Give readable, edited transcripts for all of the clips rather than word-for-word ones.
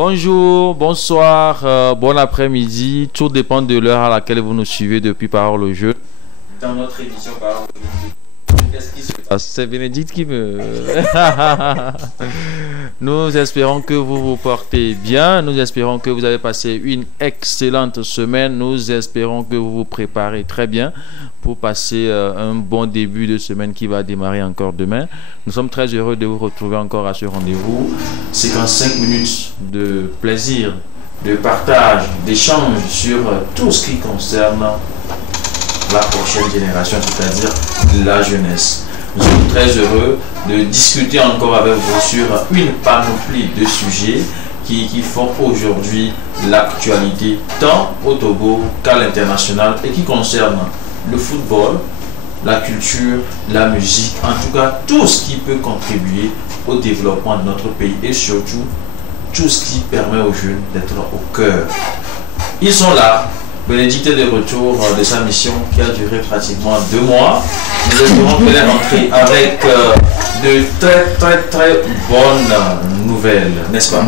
Bonjour, bonsoir, bon après-midi. Tout dépend de l'heure à laquelle vous nous suivez depuis Parole au jeu. Dans notre émission Parole au jeu. Qu'est-ce qui se passe? C'est Bénédicte qui me... Nous espérons que vous vous portez bien. Nous espérons que vous avez passé une excellente semaine. Nous espérons que vous vous préparez très bien pour passer un bon début de semaine qui va démarrer encore demain. Nous sommes très heureux de vous retrouver encore à ce rendez-vous. C'est qu'en 5 minutes de plaisir, de partage, d'échange sur tout ce qui concerne la prochaine génération, c'est-à-dire la jeunesse. Nous sommes très heureux de discuter encore avec vous sur une panoplie de sujets qui font aujourd'hui l'actualité tant au Togo qu'à l'international et qui concernent le football, la culture, la musique, en tout cas tout ce qui peut contribuer au développement de notre pays et surtout tout ce qui permet aux jeunes d'être au cœur. Ils sont là. Bénédicte est de retour de sa mission qui a duré pratiquement 2 mois. Nous espérons qu'elle est rentrée avec de très bonnes nouvelles, n'est-ce pas?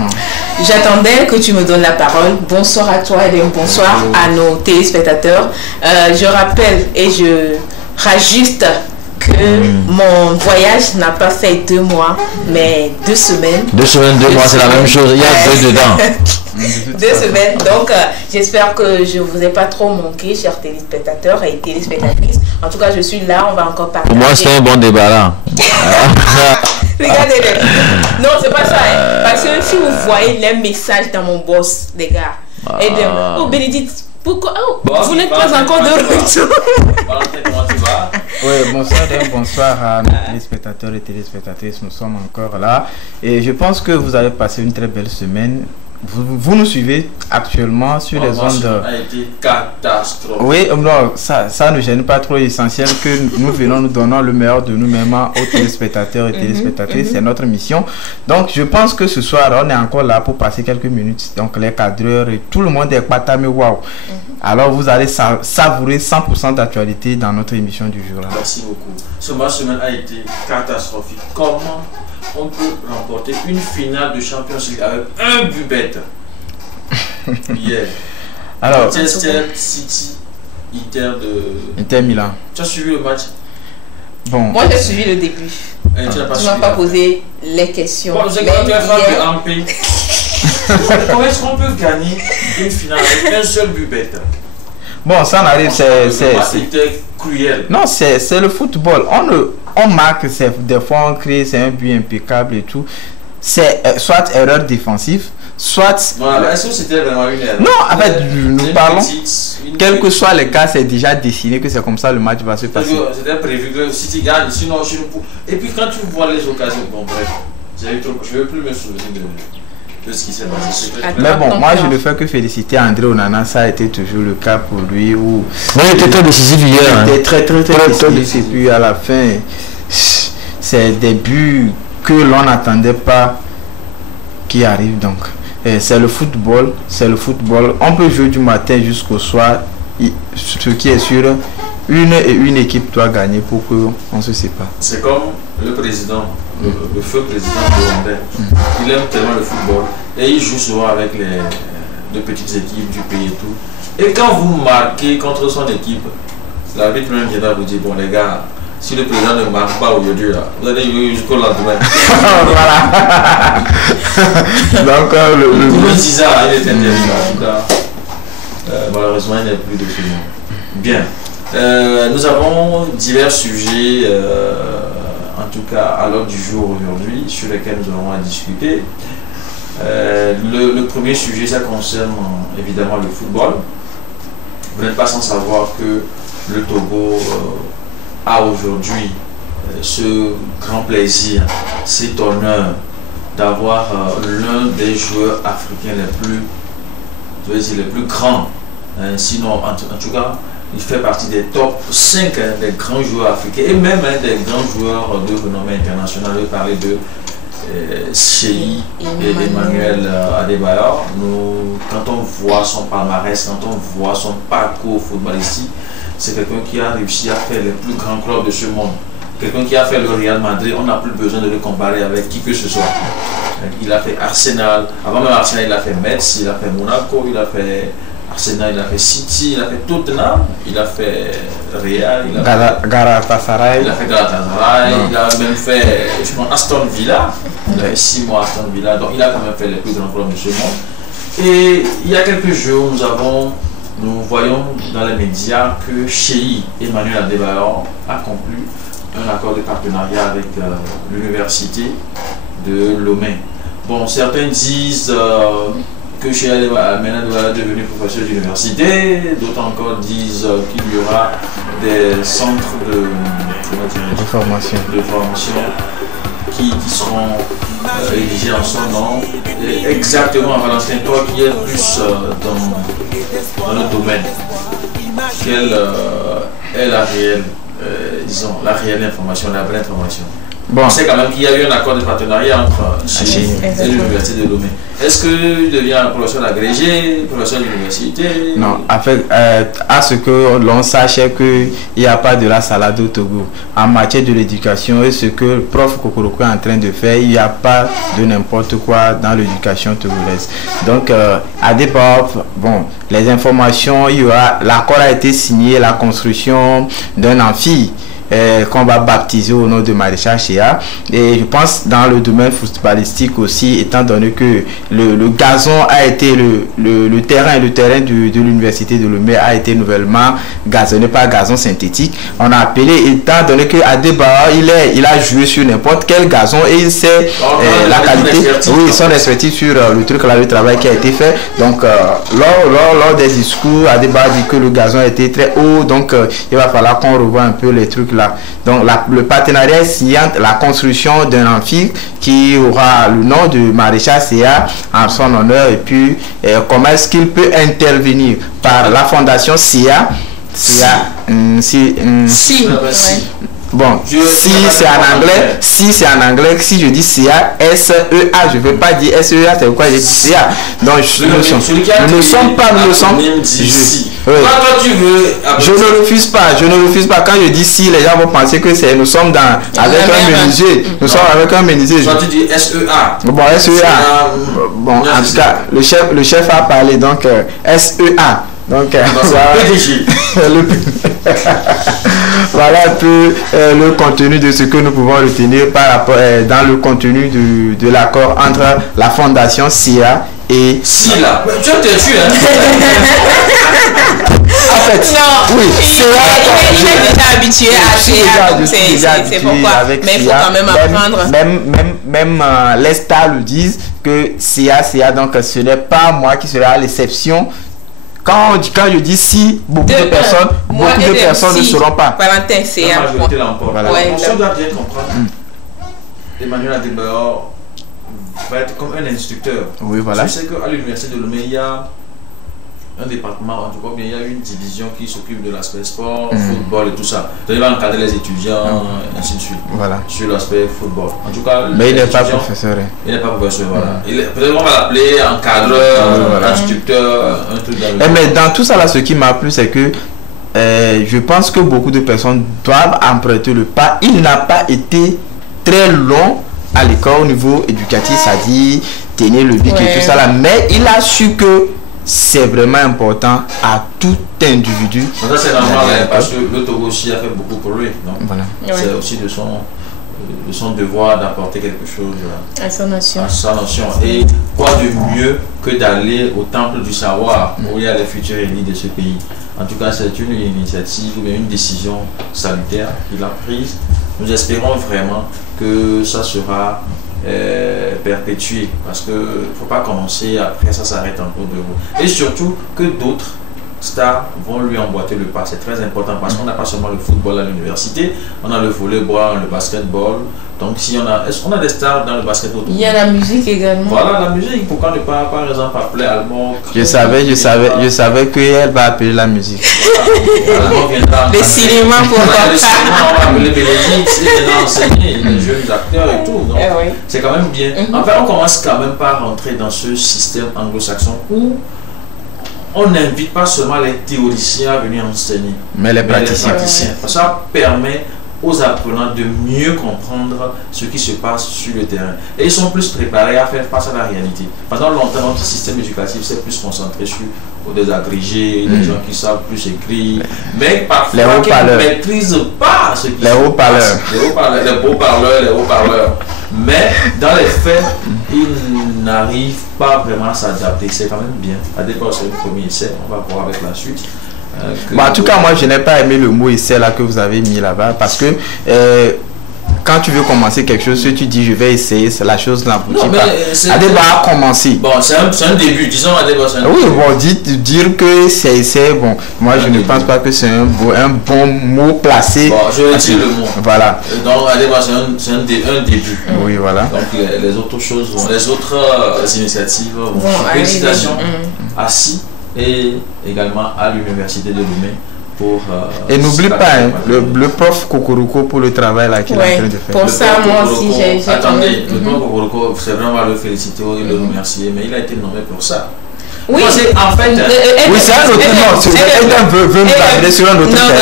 J'attendais que tu me donnes la parole. Bonsoir à toi et bonsoir à nos téléspectateurs. Je rappelle et je rajuste que mon voyage n'a pas fait 2 mois, mais 2 semaines. 2 semaines, 2 mois, c'est la même chose. Il y a 2 dedans. 2 semaines. Donc, j'espère que je ne vous ai pas trop manqué, chers téléspectateurs et téléspectatrices. En tout cas, je suis là. On va encore parler. Pour moi, c'est un bon débat là. Regardez. Non, c'est pas ça. Hein. Parce que si vous voyez les messages dans mon boss, les gars. Et bien, oh, Bénédicte. Pourquoi vous n'êtes pas encore de retour? Comment tu vas? Oui, bonsoir à nos téléspectateurs et téléspectatrices. Nous sommes encore là. Et je pense que vous avez passé une très belle semaine. Vous nous suivez actuellement sur les ondes. Ça a été catastrophique. Oui, non, ça ne gêne pas trop. L'essentiel que nous donnons le meilleur de nous-mêmes aux téléspectateurs et téléspectatrices. C'est notre mission. Donc, je pense que ce soir, on est encore là pour passer quelques minutes. Donc, les cadreurs et tout le monde est patamé, waouh. Alors, vous allez savourer 100% d'actualité dans notre émission du jour. Merci beaucoup. Ce match semaine a été catastrophique. Comment on peut remporter une finale de Champions League avec un but bête? Hier. Alors, Manchester City, Inter Milan. Tu as suivi le match? Bon. Moi, j'ai suivi le début. Tu m'as pas posé les questions. Bon, j'ai quand même en paix. Comment est-ce qu'on peut gagner une finale avec un seul but bête? Bon, ça n'arrive, c'était cruel. Non, c'est le football. On marque, des fois on crée, c'est un but impeccable et tout. C'est soit erreur défensive, soit... Voilà, est-ce que c'était vraiment une erreur? Non, en fait, nous parlons, quel que soit le cas, c'est déjà dessiné que c'est comme ça le match va se passer. C'était prévu que City gagne, sinon je ne peux... Et puis quand tu vois les occasions, bon bref, je ne veux plus me souvenir de ce qui s'est passé. Mais bon, moi je ne fais que féliciter André Onana, ça a été toujours le cas pour lui. Où il était très décisif hier. Il était très décisif. Et puis à la fin, c'est des buts que l'on n'attendait pas qui arrivent donc. C'est le football, On peut jouer du matin jusqu'au soir. Ce qui est sûr, une équipe doit gagner pour qu'on ne se sépare. C'est comme le président, le feu président burundais. Il aime tellement le football et il joue souvent avec les petites équipes du pays et tout. Et quand vous marquez contre son équipe, l'arbitre même viendra vous dire, bon les gars, si le président ne marque pas aujourd'hui, vous allez jouer jusqu'au lendemain. Voilà. Donc le César, il est interdit en tout cas. Malheureusement, il n'est plus de ce monde. Bien. Nous avons divers sujets, en tout cas à l'ordre du jour aujourd'hui, sur lesquels nous aurons à discuter. Le premier sujet, ça concerne évidemment le football. Vous n'êtes pas sans savoir que le Togo a aujourd'hui ce grand plaisir, cet honneur d'avoir l'un des joueurs africains les plus grands. Sinon, en tout cas, il fait partie des top 5 des grands joueurs africains et même des grands joueurs de renommée internationale. Je vais parler de Cheyi et d'Emmanuel Adebayor. Quand on voit son palmarès, quand on voit son parcours footballistique, c'est quelqu'un qui a réussi à faire les plus grands clubs de ce monde. Quelqu'un qui a fait le Real Madrid, on n'a plus besoin de le comparer avec qui que ce soit. Il a fait Arsenal. Avant même Arsenal, il a fait Metz, il a fait Monaco, il a fait Arsenal, il a fait City, il a fait Tottenham, il a fait Real, il a fait Galatasaray. Il a fait Galatasaray, il a même fait, je pense, Aston Villa. Il a fait 6 mois à Aston Villa, donc il a quand même fait les plus grands clubs de ce monde. Et il y a quelques jours, nous voyons dans les médias que Cheikh Emmanuel Adebayor a conclu un accord de partenariat avec l'université de Lomé. Bon, certains disent que Cheikh Emmanuel Adebayor est devenu professeur d'université, d'autres encore disent qu'il y aura des centres de formation qui seront érigés en son nom. Et exactement, Valentin, toi qui es plus dans le domaine, quelle est la réelle, la réelle information, la vraie information? Bon. On sait quand même qu'il y a eu un accord de partenariat entre Cheikh et l'université de Lomé. Est-ce qu'il devient un professeur agrégé, professeur d'université? Non, en fait, à ce que l'on sache qu'il n'y a pas de la salade au Togo. En matière de l'éducation, et ce que le prof Kokoroko est en train de faire, il n'y a pas de n'importe quoi dans l'éducation togolaise. Donc, à départ, bon, les informations, l'accord a été signé, la construction d'un amphi qu'on va baptiser au nom de Maréchal Cheikh. Et je pense dans le domaine footballistique aussi, étant donné que le gazon a été le terrain de l'université de Lomé a été nouvellement gazonné par gazon synthétique. On a appelé, étant donné que Adebayor il a joué sur n'importe quel gazon et il sait la qualité, oui, son expertise sur le truc là, le travail qui a été fait. Donc lors des discours, Adebayor dit que le gazon a été très haut, donc il va falloir qu'on revoie un peu les trucs là. Donc le partenariat est signé, la construction d'un amphi qui aura le nom de Maréchal Cheikh en son honneur, et puis comment est-ce qu'il peut intervenir par la fondation SIA. Bon, si c'est en anglais, si je dis SIA, S-E-A, je ne veux pas dire S-E-A, c'est pourquoi j'ai dit SIA. Donc, nous ne sommes pas. Je ne refuse pas. Quand je dis si, les gens vont penser que nous sommes avec un menuisier. Nous sommes avec un menuisier. Toi, tu dis S-E-A. Bon, S-E-A. Bon, en tout cas, le chef a parlé, donc S-E-A. Donc, voilà un peu le contenu de ce que nous pouvons retenir par rapport dans le contenu de l'accord entre la fondation SIA et SILA. Tu as têtu, hein? En fait, non, oui, il est déjà habitué à SIA, donc c'est pourquoi. Mais il faut quand même apprendre. Même les stars le disent que SIA, donc ce n'est pas moi qui serai à l'exception. Quand je dis si, beaucoup de personnes ne sauront pas. Valentin, c'est un point. Voilà. On doit bien comprendre. Emmanuel Adebayor va être comme un instructeur. Oui, voilà. Je sais qu'à l'université de Lomé, il y a un département, en tout cas, il y a une division qui s'occupe de l'aspect sport, football et tout ça. Donc, il va encadrer les étudiants, ainsi de suite. Voilà. Sur l'aspect football. En tout cas, mais il n'est pas professeur. Il n'est pas professeur, voilà. Peut-être qu'on va l'appeler encadreur, instructeur, un truc dans le mais dans tout ça, là, ce qui m'a plu, c'est que je pense que beaucoup de personnes doivent emprunter le pas. Il n'a pas été très long à l'école au niveau éducatif, c'est-à-dire tenir le bic et tout ça là, mais il a su que c'est vraiment important à tout individu. Ça c'est normal, parce que le Togo aussi a fait beaucoup pour lui. Voilà. C'est aussi de son devoir d'apporter quelque chose à sa nation. Et quoi de mieux que d'aller au temple du savoir où il y a les futurs élites de ce pays. En tout cas, c'est une initiative ou une décision salutaire qu'il a prise. Nous espérons vraiment que ça sera perpétué, parce que faut pas commencer après ça s'arrête en cours de route, et surtout que d'autres stars vont lui emboîter le pas. C'est très important parce qu'on n'a pas seulement le football à l'université, on a le volleyball, le basketball. Donc si est-ce qu'on a des stars dans le basketball? Il y a la musique également. Voilà, la musique. Pourquoi ne pas, par exemple, appeler Almond? Je savais qu'elle va appeler la musique. Voilà. Le cinéma, pourquoi pas? Le cinéma, on va appeler Bénédicte, il va enseigner les jeunes acteurs et tout. Donc c'est quand même bien. Enfin, on commence quand même par rentrer dans ce système anglo-saxon où on n'invite pas seulement les théoriciens à venir enseigner, mais les praticiens. Ça permet aux apprenants de mieux comprendre ce qui se passe sur le terrain. Et ils sont plus préparés à faire face à la réalité. Pendant longtemps, notre système éducatif s'est plus concentré sur des agrégés, des gens qui savent plus écrire, mais parfois qui ne maîtrisent pas ce qui se passe. Les haut-parleurs. Mais dans les faits, ils n'arrivent pas vraiment à s'adapter. C'est quand même bien. À départ, c'est le premier essai. On va voir avec la suite. En tout cas, moi, je n'ai pas aimé le mot essai là que vous avez mis là-bas parce que quand tu veux commencer quelque chose, si tu dis je vais essayer, la chose n'aboutit pas. Adeba a commencé. Bon, c'est un début, disons Adeba, c'est un début. Oui, bon, dire que c'est essai, bon, moi je ne pense pas que c'est un bon mot placé. Bon, je vais dire le mot. Voilà. Donc Adeba, c'est un début. Oui, voilà. Donc les autres choses, les autres initiatives vont. Félicitations à SI et également à l'université de Lomé. Et n'oublie pas le prof Kokoroko pour le travail là qu'il est en train de faire. Pour ça, moi aussi, j'ai... Attendez, le prof Kokoroko, c'est vraiment le féliciter et le remercier, mais il a été nommé pour ça. Oui, en fait... oui, c'est un autre nom. Quelqu'un veut nous amener sur un autre terrain.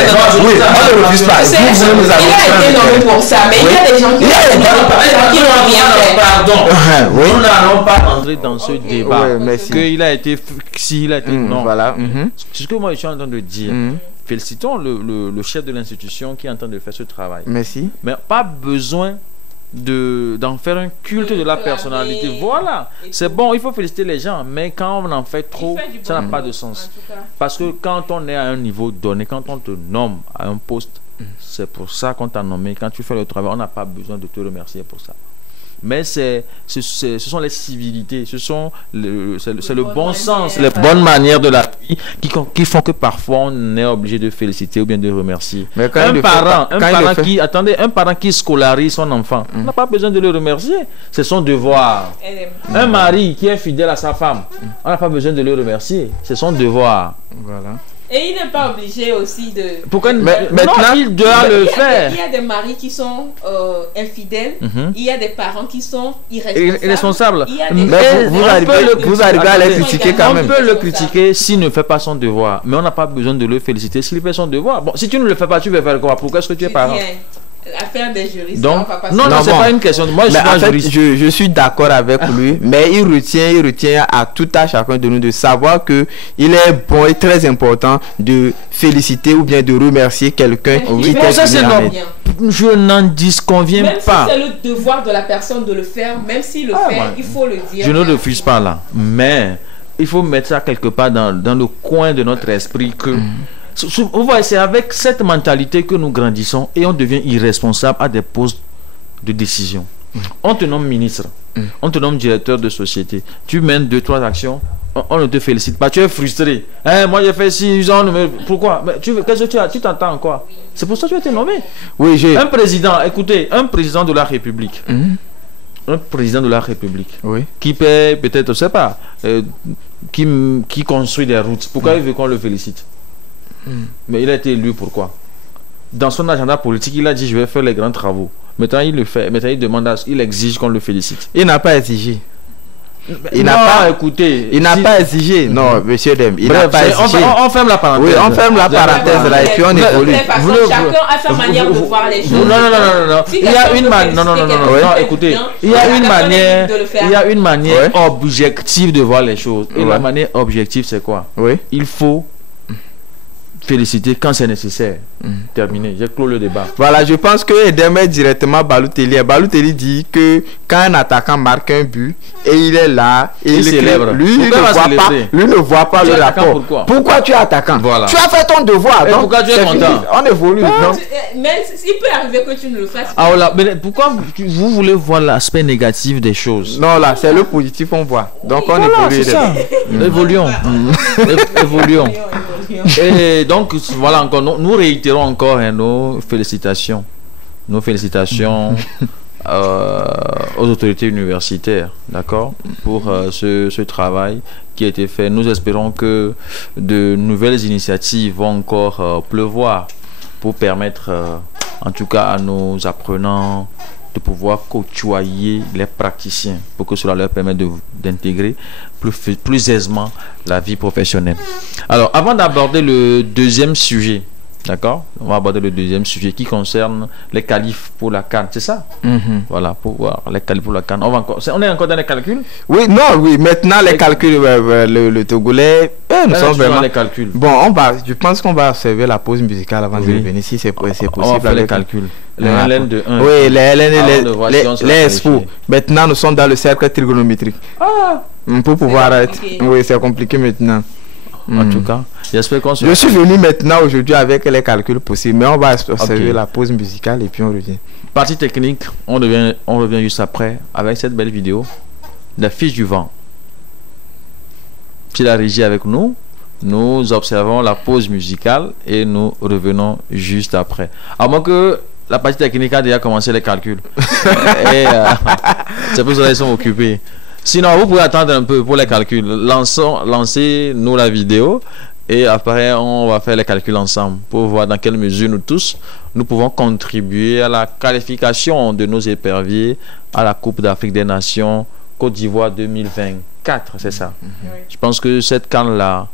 Oui, on ne refuse pas. Il a été nommé pour ça, mais il y a des gens qui n'ont rien fait. Pardon. Nous n'allons pas rentrer dans ce débat. Qu'il a été... S'il a été... Non. Voilà. C'est ce que moi je suis en train de dire. Félicitons le chef de l'institution qui est en train de faire ce travail. Merci. Mais pas besoin d'en faire un culte de la personnalité. Voilà. C'est bon, il faut féliciter les gens, mais quand on en fait trop, ça n'a pas de sens. Parce que quand on est à un niveau donné, quand on te nomme à un poste, c'est pour ça qu'on t'a nommé. Quand tu fais le travail, on n'a pas besoin de te remercier pour ça. Mais ce sont les civilités, c'est le bon sens, les bonnes manières de la vie qui font que parfois on est obligé de féliciter ou bien de remercier. Mais un parent qui scolarise son enfant, on n'a pas besoin de le remercier, c'est son devoir. Un mari qui est fidèle à sa femme, on n'a pas besoin de le remercier, c'est son devoir. Voilà. Et il n'est pas obligé aussi de... Pourquoi maintenant il doit le faire. Il y a des maris qui sont infidèles, il y a des parents qui sont irresponsables. Vous arrivez à les critiquer quand même. On peut le critiquer s'il ne fait pas son devoir, mais on n'a pas besoin de le féliciter s'il fait son devoir. Bon, si tu ne le fais pas, tu veux faire quoi? Pourquoi est-ce que tu es parent? Affaire des juristes. Donc, non, c'est pas une question. Moi, je suis d'accord avec lui, mais il retient à tout à chacun de nous de savoir que il est bon et très important de féliciter ou bien de remercier quelqu'un qui je n'en disconviens pas. Même si c'est le devoir de la personne de le faire, même s'il le fait, il faut le dire. Je ne le refuse pas là, mais il faut mettre ça quelque part dans le coin de notre esprit que vous voyez, c'est avec cette mentalité que nous grandissons et on devient irresponsable à des postes de décision. On te nomme ministre, on te nomme directeur de société, tu mènes 2-3 actions, on ne te félicite pas, tu es frustré. Moi j'ai fait 6 ans, pourquoi? Qu'est-ce que tu t'entends en quoi? C'est pour ça que tu as été nommé. Oui, un président, écoutez, un président de la République. Un président de la République qui paie peut-être, je ne sais pas, qui construit des routes. Pourquoi il veut qu'on le félicite? Mais il a été élu pourquoi? Dans son agenda politique, il a dit je vais faire les grands travaux. Maintenant il le fait. Maintenant il exige qu'on le félicite. Il n'a pas exigé. Il n'a pas écouté. Il n'a pas exigé. Non, monsieur Dem. Il n'a pas exigé. On ferme la parenthèse. Oui, on ferme la parenthèse là et puis on évolue. Chacun a sa manière de voir les choses. Non. Il y a une manière. Non. Écoutez, il y a une manière objective de voir les choses. Et la manière objective, c'est quoi? Il faut féliciter quand c'est nécessaire. Terminé, j'ai clos le débat. Voilà, je pense que Edem est directement Balotelli. Balotelli dit que quand un attaquant marque un but et il est là et il célèbre, lui ne voit pas le rapport. Pourquoi tu es attaquant? Tu as fait ton devoir. Et donc pourquoi tu es content? On évolue. Mais il peut arriver que tu ne le fasses pas. Ah voilà, mais pourquoi vous voulez voir l'aspect négatif des choses? Non, là, c'est le positif on voit. Donc on évolue. Évoluons. Et donc voilà, encore nous réitérons encore nos félicitations aux autorités universitaires, d'accord, pour ce travail qui a été fait. Nous espérons que de nouvelles initiatives vont encore pleuvoir pour permettre en tout cas à nos apprenants de pouvoir côtoyer les praticiens pour que cela leur permette d'intégrer plus aisément la vie professionnelle. Alors, avant d'aborder le deuxième sujet, D'accord? On va aborder le deuxième sujet qui concerne les qualifs pour la CAN, c'est ça? Voilà, pour voir les qualifs pour la CAN. On est encore dans les calculs? Oui, non, oui, maintenant les calculs, le Togolais, nous sommes vraiment... dans les calculs. Bon, je pense qu'on va observer la pause musicale avant de revenir, si c'est possible. On va faire les calculs. Les LN de 1. Oui, les LN et les Expo. Maintenant, nous sommes dans le cercle trigonométrique. Pour pouvoir être... Oui, c'est compliqué maintenant. En tout cas, j'espère qu'on se... Je suis venu maintenant aujourd'hui avec les calculs possibles, mais on va observer la pause musicale et puis on revient. Partie technique, on revient juste après avec cette belle vidéo de Fiche du vent. Si la régie est avec nous, nous observons la pause musicale et nous revenons juste après. À moins que la partie technique a déjà commencé les calculs. Et c'est pour ça qu'ils sont occupés. Sinon, vous pouvez attendre un peu pour les calculs. Lancez-nous la vidéo et après, on va faire les calculs ensemble pour voir dans quelle mesure nous tous, nous pouvons contribuer à la qualification de nos éperviers à la Coupe d'Afrique des Nations Côte d'Ivoire 2024. C'est ça. Je pense que cette CAN-là,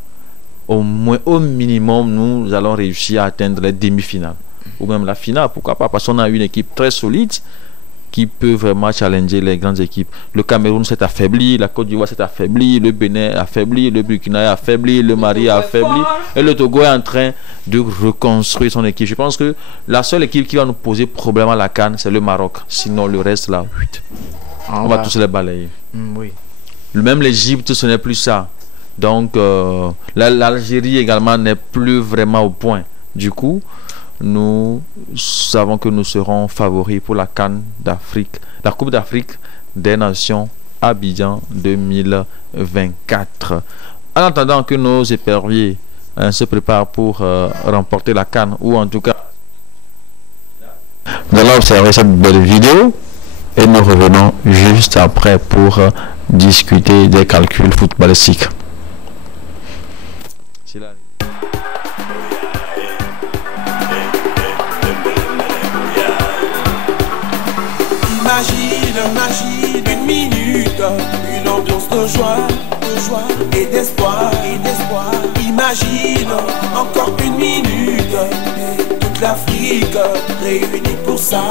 au minimum, nous allons réussir à atteindre les demi-finales ou même la finale. Pourquoi pas? Parce qu'on a une équipe très solide qui peut vraiment challenger les grandes équipes. Le Cameroun s'est affaibli, la Côte d'Ivoire s'est affaiblie, le Bénin est affaibli, le Burkina est affaibli, le Mali est affaibli, et le Togo est en train de reconstruire son équipe. Je pense que la seule équipe qui va nous poser problème à la CAN, c'est le Maroc. Sinon, le reste, là, on va tous les balayer. Oui. Même l'Égypte, ce n'est plus ça. Donc, l'Algérie également n'est plus vraiment au point. Du coup, nous savons que nous serons favoris pour la CAN d'Afrique, la Coupe d'Afrique des Nations Abidjan 2024. En attendant que nos éperviers se préparent pour remporter la CAN, ou en tout cas, nous allons observer cette belle vidéo et nous revenons juste après pour discuter des calculs footballistiques. Imagine une minute, une ambiance de joie et d'espoir. Imagine encore une minute, toute l'Afrique réunie pour ça.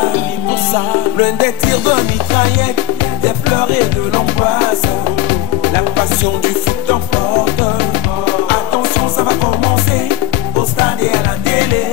Loin des tirs de mitraillette, des pleurs et de l'angoisse, la passion du foot t'emporte. Attention, ça va commencer au stade et à la télé.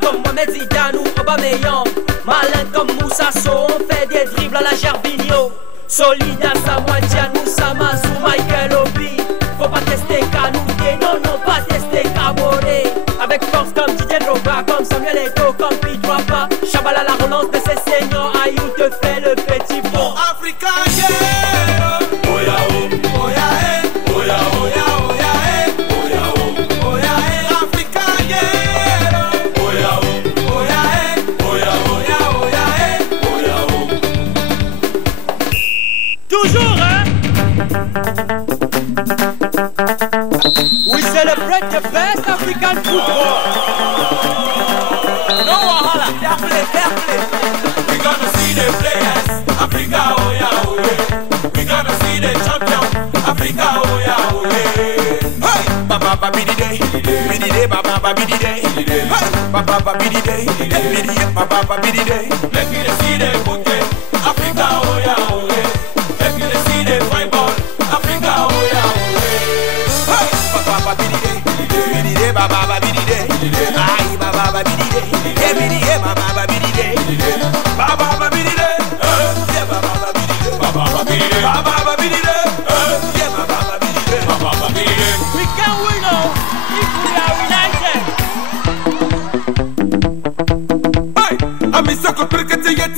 Comme Mohamed Zidane ou Aubameyang, malin comme Moussa Sow, on fait des dribbles à la Gervinho. Solide à Samuel Moussa Mazou, Michael Obi. Faut pas tester Kanouté, non, pas tester Kabore. Avec force comme Didier Drogba, comme Samuel Eto'o, comme Pidrapa. Chabala la relance de ses seigneurs, Ayou te fait le petit pont. Africa, yeah. Oya, oya, oya, oya, oya, oya, oya, Africa, yeah. Oya, oya, oya, oya, oya, toujours, hein? We celebrate the best African football. No wahala, fair play. We gonna see the players, Africa, oh yeah, oh yeah. We gonna see the champion, Africa, oh yeah, oh yeah. Hey, baba bidi day, baba bidi day. Hey, baba bidi day, baba bidi day. Let me see the bouquet, Africa, oh yeah, oh yeah. Let me see the fine ball, Africa, oh yeah, oh yeah. Hey, baba bidi day, baba bidi day. Ay, baba bidi day, baba bidi day. Baba bidi day, yeah, baba bidi day. Baba bidi day, baba bidi day, yeah, baba bidi day. Baba bidi day. We can win all if we are united. Hey, I'm Mr. Complicated yet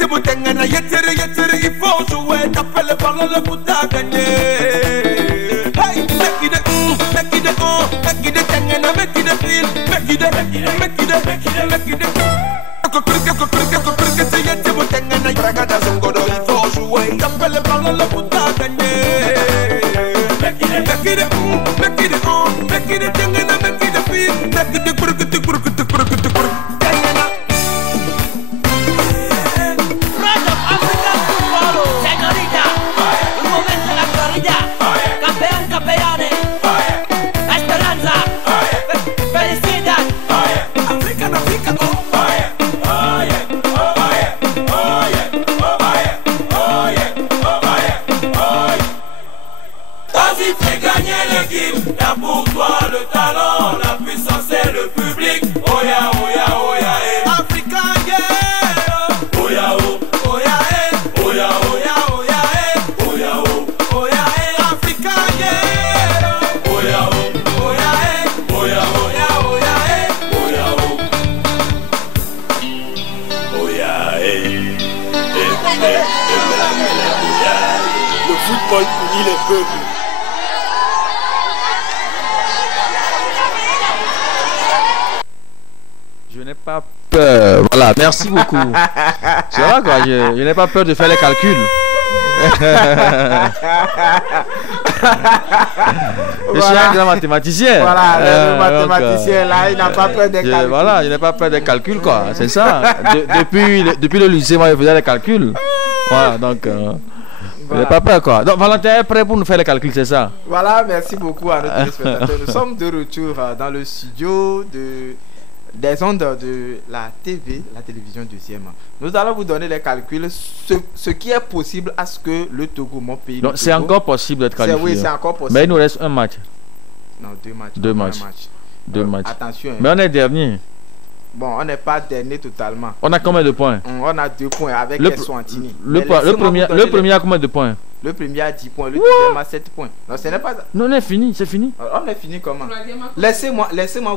put a gagné. Hey, make it and make it feel, make it. Il faut jouer. T'appelles par la put a gagné. Make it and make it feel, make it. Y'a pour toi le talent, la puissance et le public. Oh ya, oh ya, oh ya, eh. Africa, yeah. Oh ya, oh, oh ya, eh. Oh ya, oh ya, oh ya, eh. Oh ya, oh, oh ya, eh. Africa, yeah. Oh ya, oh, oh ya, eh. Oh ya, oh ya, oh ya, eh. Oh ya, oh. Oh ya, eh. Le football unit les peuples. Je n'ai pas peur. Voilà, merci beaucoup. C'est vrai quoi, je n'ai pas peur de faire les calculs. Je suis un grand mathématicien. Voilà, le mathématicien là, il n'a pas peur des calculs. Voilà, je n'ai pas peur des calculs quoi, c'est ça. Depuis le lycée, moi je faisais les calculs. Voilà, donc je n'ai pas peur quoi. Donc Valentin est prêt pour nous faire les calculs, c'est ça? Voilà, merci beaucoup à nos téléspectateurs. Nous sommes de retour dans le studio des ondes de la TV, la télévision deuxième. Nous allons vous donner les calculs, ce qui est possible à ce que le Togo, mon pays. Donc c'est encore possible d'être qualifié. Oui, c'est encore possible. Mais il nous reste un match. Non, deux matchs. Deux matchs. Attention. Mais on est dernier. Bon, on n'est pas dernier totalement. On a combien de points? On a 2 points avec Eswatini. Le premier a combien de points? Le premier a 10 points, le deuxième a 7 points. Non, ce n'est pas... Non, on est fini, c'est fini. On est fini comment? Laissez-moi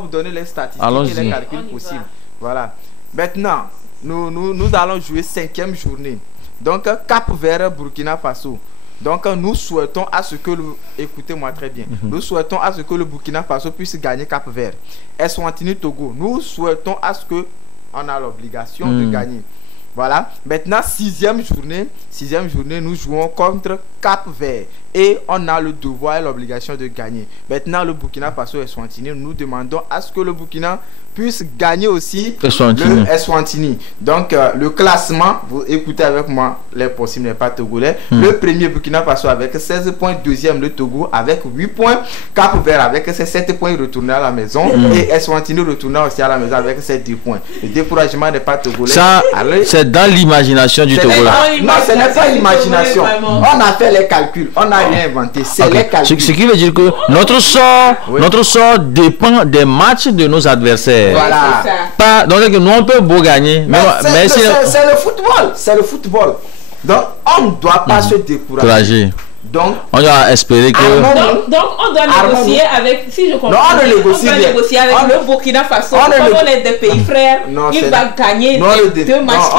vous donner les statistiques et les calculs possibles. Voilà. Maintenant, nous allons jouer 5e journée. Donc, Cap-Vert, Burkina Faso. Donc, nous souhaitons à ce que écoutez-moi très bien. Nous souhaitons à ce que le Burkina Faso puisse gagner Cap-Vert. Eswatini, Togo. Nous souhaitons à ce que on a l'obligation de gagner. Voilà. Maintenant, 6e journée, nous jouons contre Cap-Vert. Et on a le devoir et l'obligation de gagner. Maintenant, le Burkina Faso et Eswatini, nous demandons à ce que le Burkina puisse gagner aussi le Eswatini. Donc, le classement, vous écoutez avec moi, les possibles n'est pas togolais. Le premier Burkina Faso avec 16 points, deuxième le Togo avec 8 points, Cap-Vert avec ses 7 points retourné à la maison et Eswatini retournant aussi à la maison avec ses 10 points. Le découragement n'est pas togolais. Ça, c'est dans l'imagination du Togo là. Non, ce n'est pas l'imagination. On a fait les calculs, on n'a rien inventé. C'est les calculs. Ce qui veut dire que notre sort dépend des matchs de nos adversaires. Voilà. Pas, donc nous on peut beau gagner. Mais c'est le football. C'est le football. Donc on ne doit pas se décourager. Donc on doit espérer que. Donc on doit négocier avec. Si je comprends. Non, on négocie avec le Burkina Faso. Comme on est des pays frères, il va gagner les 2 matchs.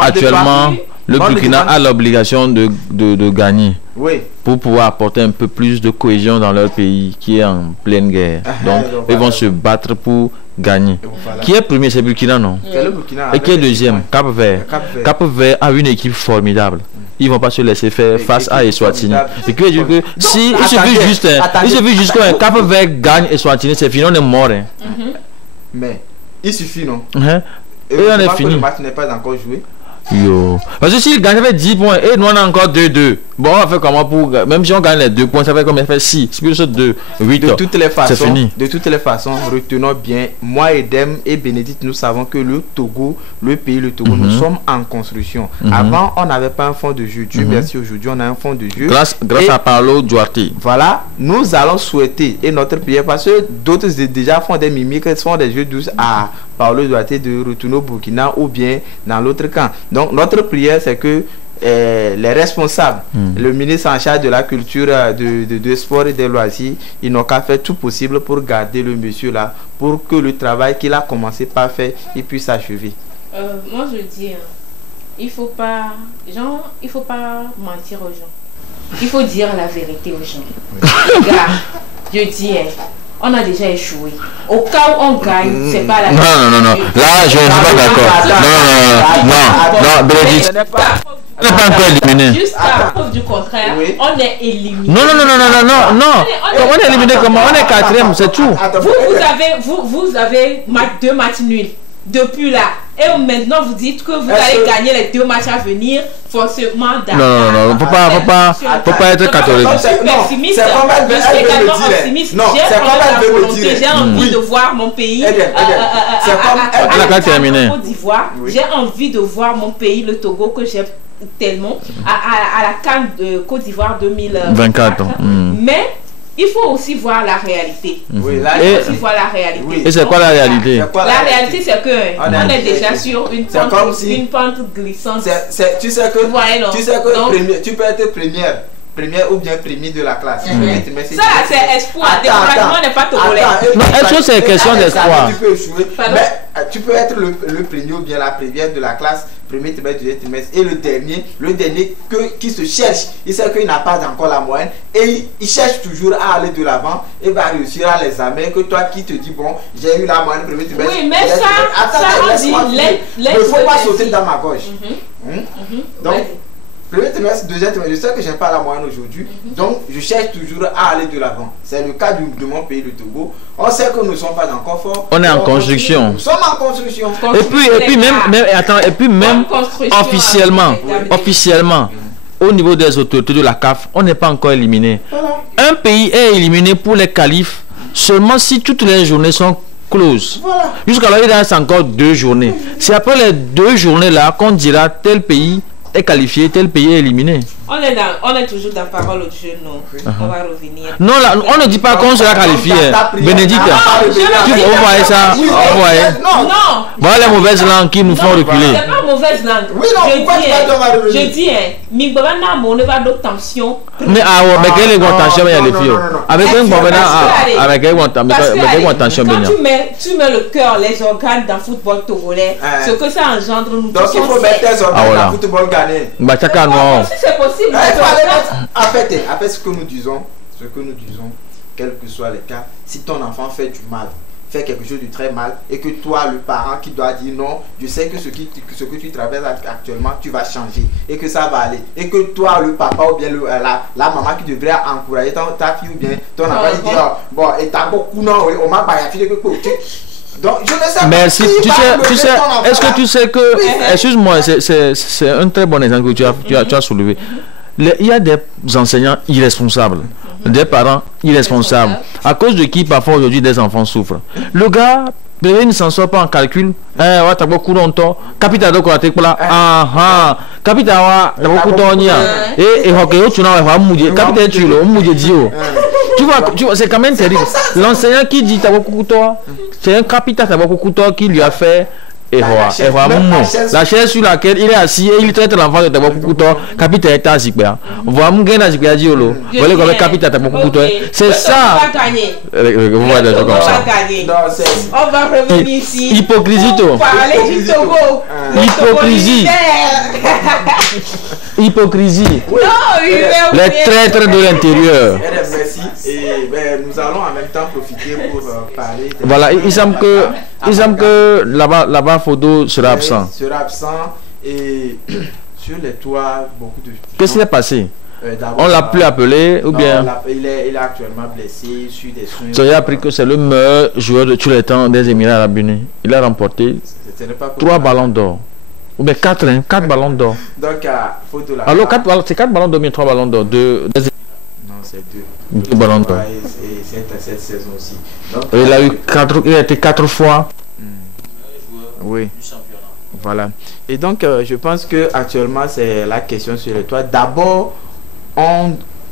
Actuellement, le Burkina a l'obligation de gagner. Oui. Pour pouvoir apporter un peu plus de cohésion dans leur pays qui est en pleine guerre. Donc, ils vont se battre pour gagner. Voilà. Qui est premier? C'est Burkina, non? C'est le Burkina. Et qui est deuxième? Cap-Vert. Cap-Vert a une équipe formidable. Ils vont pas se laisser faire face à Eswatini. Et que dire que si il suffit juste qu'un Cap-Vert gagne Eswatini, c'est fini, on est mort. Mais il suffit, non? Et on est fini. Le match n'est pas encore joué. Yo. Parce que s'il gagne, ça fait 10 points. Et nous on a encore 2-2. Bon, on va faire comment pour. Même si on gagne les 2 points, ça fait combien? Ça fait 6. C'est plus 2. 8. De toutes les façons, c'est fini. De toutes les façons, retenons bien, moi, Edem et Bénédicte, nous savons que le Togo, le Togo, nous sommes en construction. Avant, on n'avait pas un fond de jeu. Dieu merci, aujourd'hui, on a un fond de jeu. Grâce à Paulo Duarte. Voilà, nous allons souhaiter, et notre prière, parce que d'autres déjà font des mimiques, font des jeux douces à Paulo Duarte de retourner au Burkina ou bien dans l'autre camp. Donc, notre prière, c'est que les responsables, le ministre en charge de la culture, de sport et des loisirs, ils n'ont qu'à faire tout possible pour garder le monsieur là, pour que le travail qu'il a commencé par faire, il puisse achever. Moi je dis, il faut pas mentir aux gens. il faut dire la vérité aux gens. Les gars, je dis, on a déjà échoué. Au cas où on gagne, c'est pas la vérité. Non. Là, je ne suis pas d'accord. Non, Bénédicte. On n'est pas encore éliminé. Jusqu'à preuve du contraire, on est éliminé. Non. On est éliminé comment? On est quatrième, c'est tout. Vous avez 2 matchs nuls depuis là. Et maintenant vous dites que vous allez gagner les 2 matchs à venir, forcément d'accord. Non, faut pas être catholique. Pessimiste, je suis également optimiste. J'ai envie de voir mon pays Côte d'Ivoire. J'ai envie de voir mon pays, le Togo, que j'aime tellement, à la CAN de Côte d'Ivoire 2024. Mais il faut aussi voir la réalité. Et c'est quoi la réalité? La réalité, c'est que on est déjà sur une pente glissante. Tu sais que tu peux être première ou bien premier de la classe. Ça, c'est espoir. Découragement n'est pas togolais. Est-ce que c'est question d'espoir? Tu peux échouer, mais tu peux être le premier ou bien la première de la classe, premier trimestre, deuxième trimestre, et le dernier qui se cherche. Il sait qu'il n'a pas encore la moyenne et il cherche toujours à aller de l'avant et va réussir à les amener. Que toi qui te dis, bon, j'ai eu la moyenne, premier trimestre. Oui, mais ça on dit, il ne faut pas sauter dans ma gorge. Donc, premier trimestre, deuxième trimestre, je sais que je n'ai pas la moyenne aujourd'hui, donc je cherche toujours à aller de l'avant. C'est le cas de mon pays, le Togo. On sait que nous ne sommes pas encore forts. On est en construction. Nous sommes en construction. Et puis même officiellement, au niveau des autorités de la CAF, on n'est pas encore éliminé. Voilà. Un pays est éliminé pour les qualifs seulement si toutes les journées sont closes. Voilà. Jusqu'à là, il reste encore 2 journées. C'est après les 2 journées là qu'on dira tel pays est qualifié, tel pays est éliminé. On est toujours dans parole au jeu, non. On va revenir. Non, là, on ne dit pas qu'on sera qualifié. Bénédicte, vous voyez ça? Vous voyez? Non. Voilà les mauvaises langues qui nous font reculer. C'est pas mauvaise langue. Oui, non, je dis, on va d'autres tensions. Mais quelle est la tension, il y a les filles. Avec une tension, quand tu mets le cœur, les organes dans le football togolais, ce que ça engendre, nous donc il faut mettre tes organes dans le football ghanéen. Si c'est possible. En fait, ce que nous disons, quel que soit le cas, si ton enfant fait du mal, fait quelque chose de très mal, et que toi, le parent qui doit dire non, je sais que ce que tu traverses actuellement, tu vas changer, et que ça va aller, et que toi, le papa ou bien la maman qui devrait encourager ta fille ou bien ton enfant, il dit bon, et t'as beaucoup non, on m'a pas fait quelque chose. Donc, je ne sais pas. Mais si tu sais, est-ce que tu sais que, excuse-moi, c'est un très bon exemple que tu as soulevé. Il y a des enseignants irresponsables, des parents irresponsables, à cause de qui parfois aujourd'hui des enfants souffrent. Le gars, il ne s'en sort pas en calcul. T'as beaucoup longtemps. Capital de quoi t'es là. Capital t'as beaucoup de temps. Et tu n'as pas capital tu vois, c'est quand même terrible. L'enseignant qui dit t'as beaucoup de temps, c'est un capital t'as beaucoup de temps qui lui a fait. La chaise sur laquelle il est assis et il traite l'enfant de beaucoup de temps. Capitaine est assis. Voilà, c'est ça. On va revenir ici. Hypocrisie. Parler du Togo. Hypocrisie. Non, les traîtres de l'intérieur. Merci. Et nous allons en même temps profiter pour parler. Voilà, il semble que là-bas Fodo sera absent. Et sur les toits, beaucoup de... Qu'est-ce qui s'est passé? On l'a plus appelé ou bien? Il est actuellement blessé sur des soins. Ça a appris que c'est le meilleur joueur de tous les temps des Émirats Arabes Unis. Il a remporté 3 ballons d'or. Ou bien 4 ballons d'or. Donc, Fodo là. Alors, c'est 4 ballons d'or, bien 3 ballons d'or. Non, c'est 2 ballons d'or. Et cette saison aussi. Donc, il a été 4 fois. Oui. Voilà. Et donc, je pense que actuellement c'est la question sur les toits. D'abord,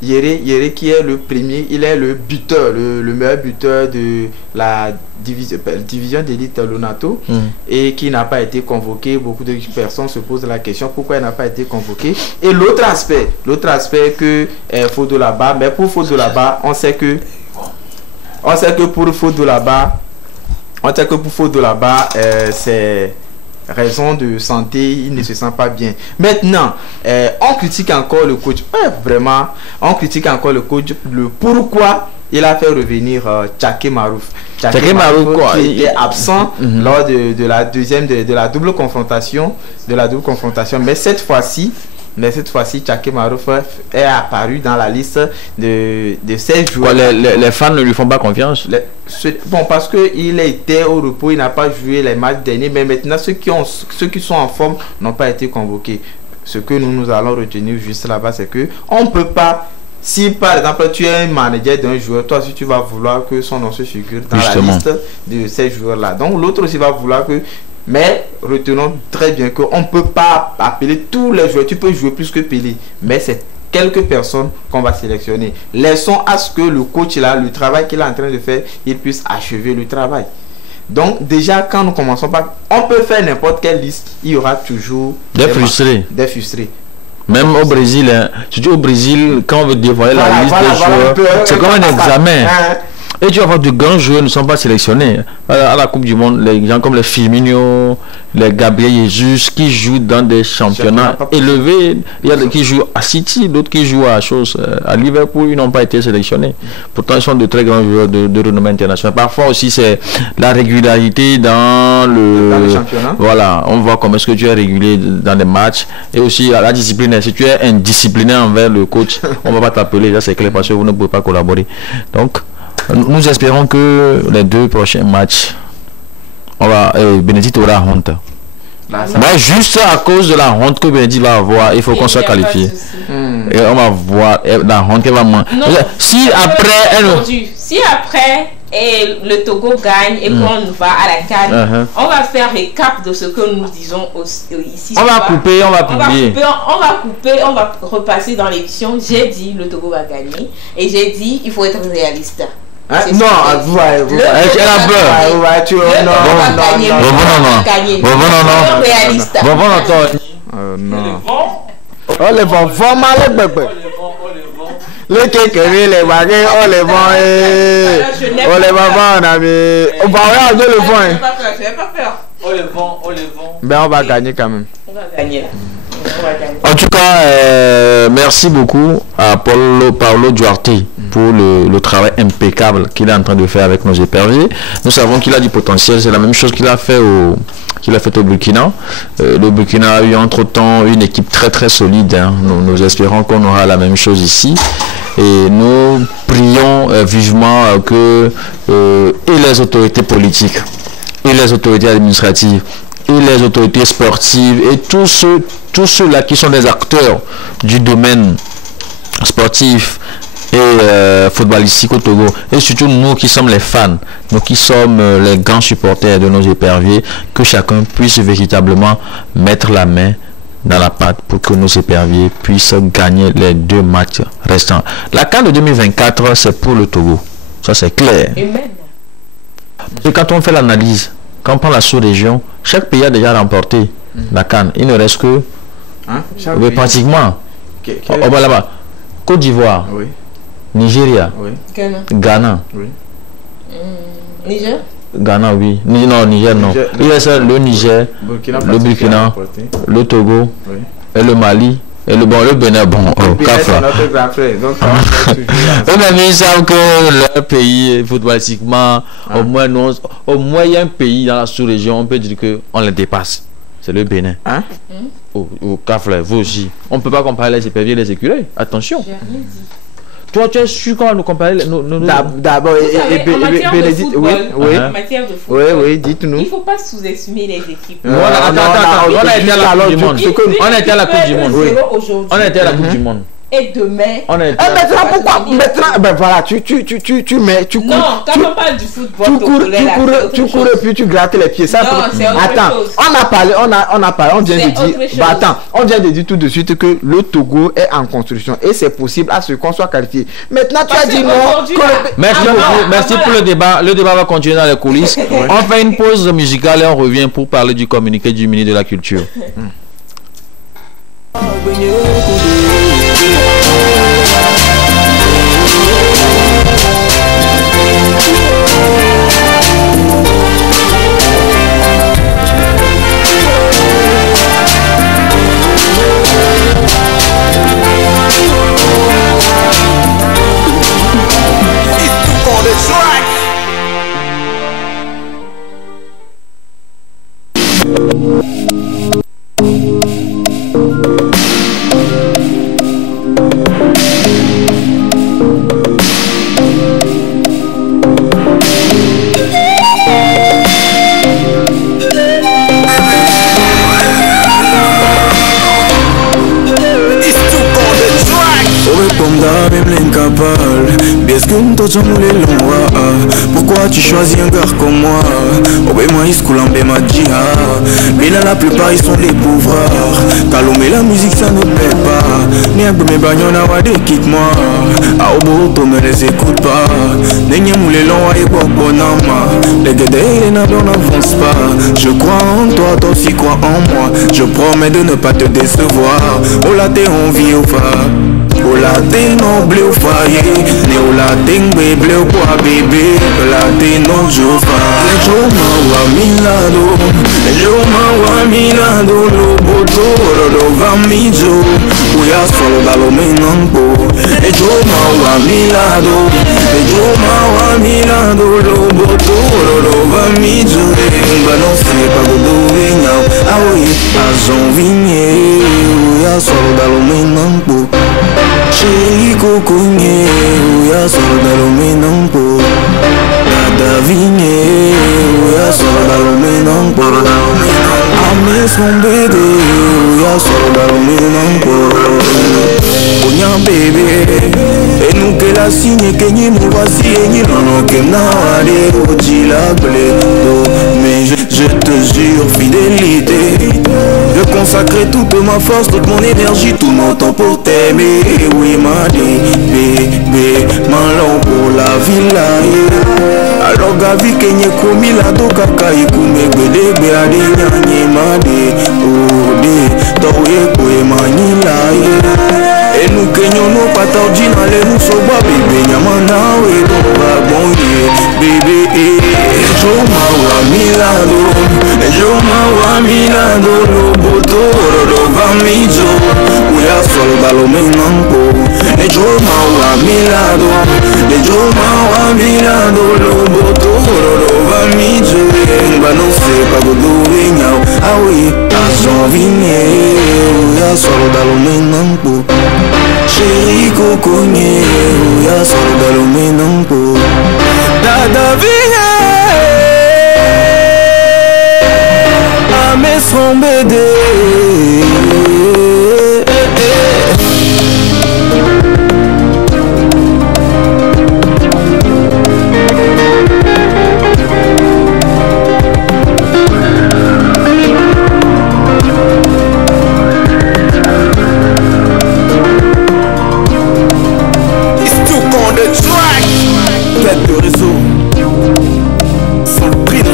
Yere qui est le premier, il est le buteur, le meilleur buteur de la division d'élite Lonato et qui n'a pas été convoqué. Beaucoup de personnes se posent la question pourquoi il n'a pas été convoqué. Et l'autre aspect que Fodo là-bas, mais pour Fodo là-bas, on sait que pour Fodo là-bas, c'est raison de santé, il ne se sent pas bien. Maintenant, on critique encore le coach. Vraiment, on critique encore le coach. Le pourquoi il a fait revenir Tchaké Marouf. Tchaké Marouf, quoi, qui était absent lors de la deuxième, de la double confrontation. Mais cette fois-ci, Tchaké Marouf est apparu dans la liste de ces joueurs. Les fans ne lui font pas confiance. Bon, parce qu'il était au repos, il n'a pas joué les matchs derniers, mais maintenant ceux qui sont en forme n'ont pas été convoqués. Ce que nous allons retenir juste là-bas, c'est que on ne peut pas. Si par exemple tu es un manager d'un joueur, toi aussi tu vas vouloir que son nom se figure dans la liste de ces joueurs-là. Donc l'autre aussi va vouloir que. Mais retenons très bien qu'on ne peut pas appeler tous les joueurs. Tu peux jouer plus que Pelé, mais c'est quelques personnes qu'on va sélectionner. Laissons à ce que le coach là, le travail qu'il est en train de faire, il puisse achever le travail. Donc déjà quand nous commençons par, on peut faire n'importe quelle liste, il y aura toujours des frustrés. Même au Brésil, hein. Surtout au Brésil, quand on veut dévoiler la liste des joueurs, c'est comme un examen. Et tu vas voir de grands joueurs ne sont pas sélectionnés. À la Coupe du Monde, les gens comme les Firmino, les Gabriel Jesus, qui jouent dans des championnats élevés. Il y a des qui jouent à City, d'autres qui jouent à Liverpool, ils n'ont pas été sélectionnés. Pourtant, ils sont de très grands joueurs de renommée internationale. Parfois aussi, c'est la régularité dans le championnat. Voilà, on voit comment est-ce que tu es régulier dans les matchs. Et aussi la discipline. Si tu es indiscipliné envers le coach, on ne va pas t'appeler. Là, c'est clair parce que vous ne pouvez pas collaborer. Donc, nous espérons que les 2 prochains matchs, Bénédicte aura honte. Mais juste à cause de la honte que Bénédicte va avoir, il faut qu'on soit qualifié. Et on va voir la honte qu'elle va manger. Si après le Togo gagne et qu'on va à la CAN, on va faire récap de ce que nous disons ici. On va couper, on va publier. On va repasser dans l'émission. J'ai dit le Togo va gagner et j'ai dit il faut être réaliste. Non, vous elle a peur. Oh les bons, vraiment les bébés. Les kékérés, les baguettes, oh les bons, oh les mamans, on a mis. On va regarder le vent. Je n'ai pas peur. Oh les vents. Ben on va gagner quand même. On va gagner là. En tout cas, merci beaucoup à Paulo Duarte pour le travail impeccable qu'il est en train de faire avec nos éperviers. Nous savons qu'il a du potentiel, c'est la même chose qu'il a fait au Burkina. Le Burkina a eu entre-temps une équipe très très solide. Hein. Nous espérons qu'on aura la même chose ici. Et nous prions vivement que et les autorités politiques, et les autorités administratives, et les autorités sportives, et tous ceux-là qui sont des acteurs du domaine sportif et footballistique au Togo, et surtout nous qui sommes les fans, nous qui sommes les grands supporters de nos éperviers, que chacun puisse véritablement mettre la main dans la pâte pour que nos éperviers puissent gagner les 2 matchs restants. La CAN de 2024, c'est pour le Togo, ça c'est clair. Et quand on fait l'analyse, quand on prend la sous-région, chaque pays a déjà remporté la CAN. Il ne reste que pratiquement là-bas. Côte d'Ivoire, Nigeria, Ghana. Niger? Ghana, oui. Non, Niger, non. Il reste le Niger, le Burkina, le Togo, et le Mali. Et le Bénin, ils savent que leur pays, footballistiquement, au moins il y a un pays dans la sous-région, on peut dire qu'on les dépasse. C'est le Bénin. Au Cafle, vous aussi. On ne peut pas comparer les éperviers et les écureuils. Attention. Toi, tu es sûr qu'on va nous comparer D'abord, Bénédicte, en matière de football, oui, dites-nous. Il ne faut pas sous-estimer les équipes. On a été à la Coupe du Monde. On a été à la Coupe du Monde. On a été à la Coupe du Monde. Et demain. Maintenant, pourquoi? Maintenant, ben voilà, tu mets. Non, quand on parle du football, tu cours et puis tu grattes les pieds. Ça, non, c'est autre chose. On a parlé, on vient de dire. On vient de dire tout de suite que le Togo est en construction et c'est possible à ce qu'on soit qualifié. Maintenant, tu as dit non. Merci pour le débat. Le débat va continuer dans les coulisses. On fait une pause musicale et on revient pour parler du communiqué du ministre de la Culture. même l'incapable. Bien ce que nous t'en moulé l'envoi. Pourquoi tu choisis un gars comme moi? Obéma iskulambe magia. Mais là la plupart ils sont des pauvres. Calomé la musique ça ne plaît pas. Ni un peu mes bagnons à wade quitte-moi. A obo me les écoute pas. N'ayez moulé l'envoi et quoi bonama. Les guédés les nabons n'avancent pas. Je crois en toi, toi aussi crois en moi. Je promets de ne pas te décevoir. Oh là t'es envie au phare. Oh la t'es non bleu au foyer. Né oh la t'es bleu au poids bébé. Oh la t'es non jofa. Les jours m'envoient milado. Les jours m'envoient milado. Le boto, le vamijo. Où y'a solo dalo menampo. Les jours m'envoient milado. Les jours m'envoient milado. Le boto, le vamijo. Bah non c'est pas godo vignao. Ah oui, à son vigné. Où y'a solo dalo menampo. Chéri coconnier, ouya soldalo menampo. Dada vigné, ouya soldalo menampo. Amé son bébé, ouya soldalo menampo. Onya bébé, et nous que la signe que ni nous voici et ni non que n'aade oji la bledo. Mais je te jure fidélité. Je consacrer toute ma force, toute mon énergie, tout mon temps pour t'aimer. Oui, ma bébé, malon pour la villa. Alors, Gavi, Kenye, Komi, la do kaka, ikume, bede, beade, nyanye, made, ode, toye, koe, manila. Et nous, Kenyon, no patardina, le nous soba, bébé, nyamana, we, doba, bonye, bébé, Joma, wa, milado, Joma, wa, milado, loboto, lo, vamijo, uya, solo, dalo, menampo, Joma, wa, milado, Joma, wa, milado, loboto, lo, vamijo, bah non, c'est pas godo, vignao, ah oui, à son vigné, uya, solo, dalo, menampo, chéri, coconnier, uya, solo, dalo, menampo, dada, vigné. Mais son BD. It's too on the track. Tête de réseau. Sans prix de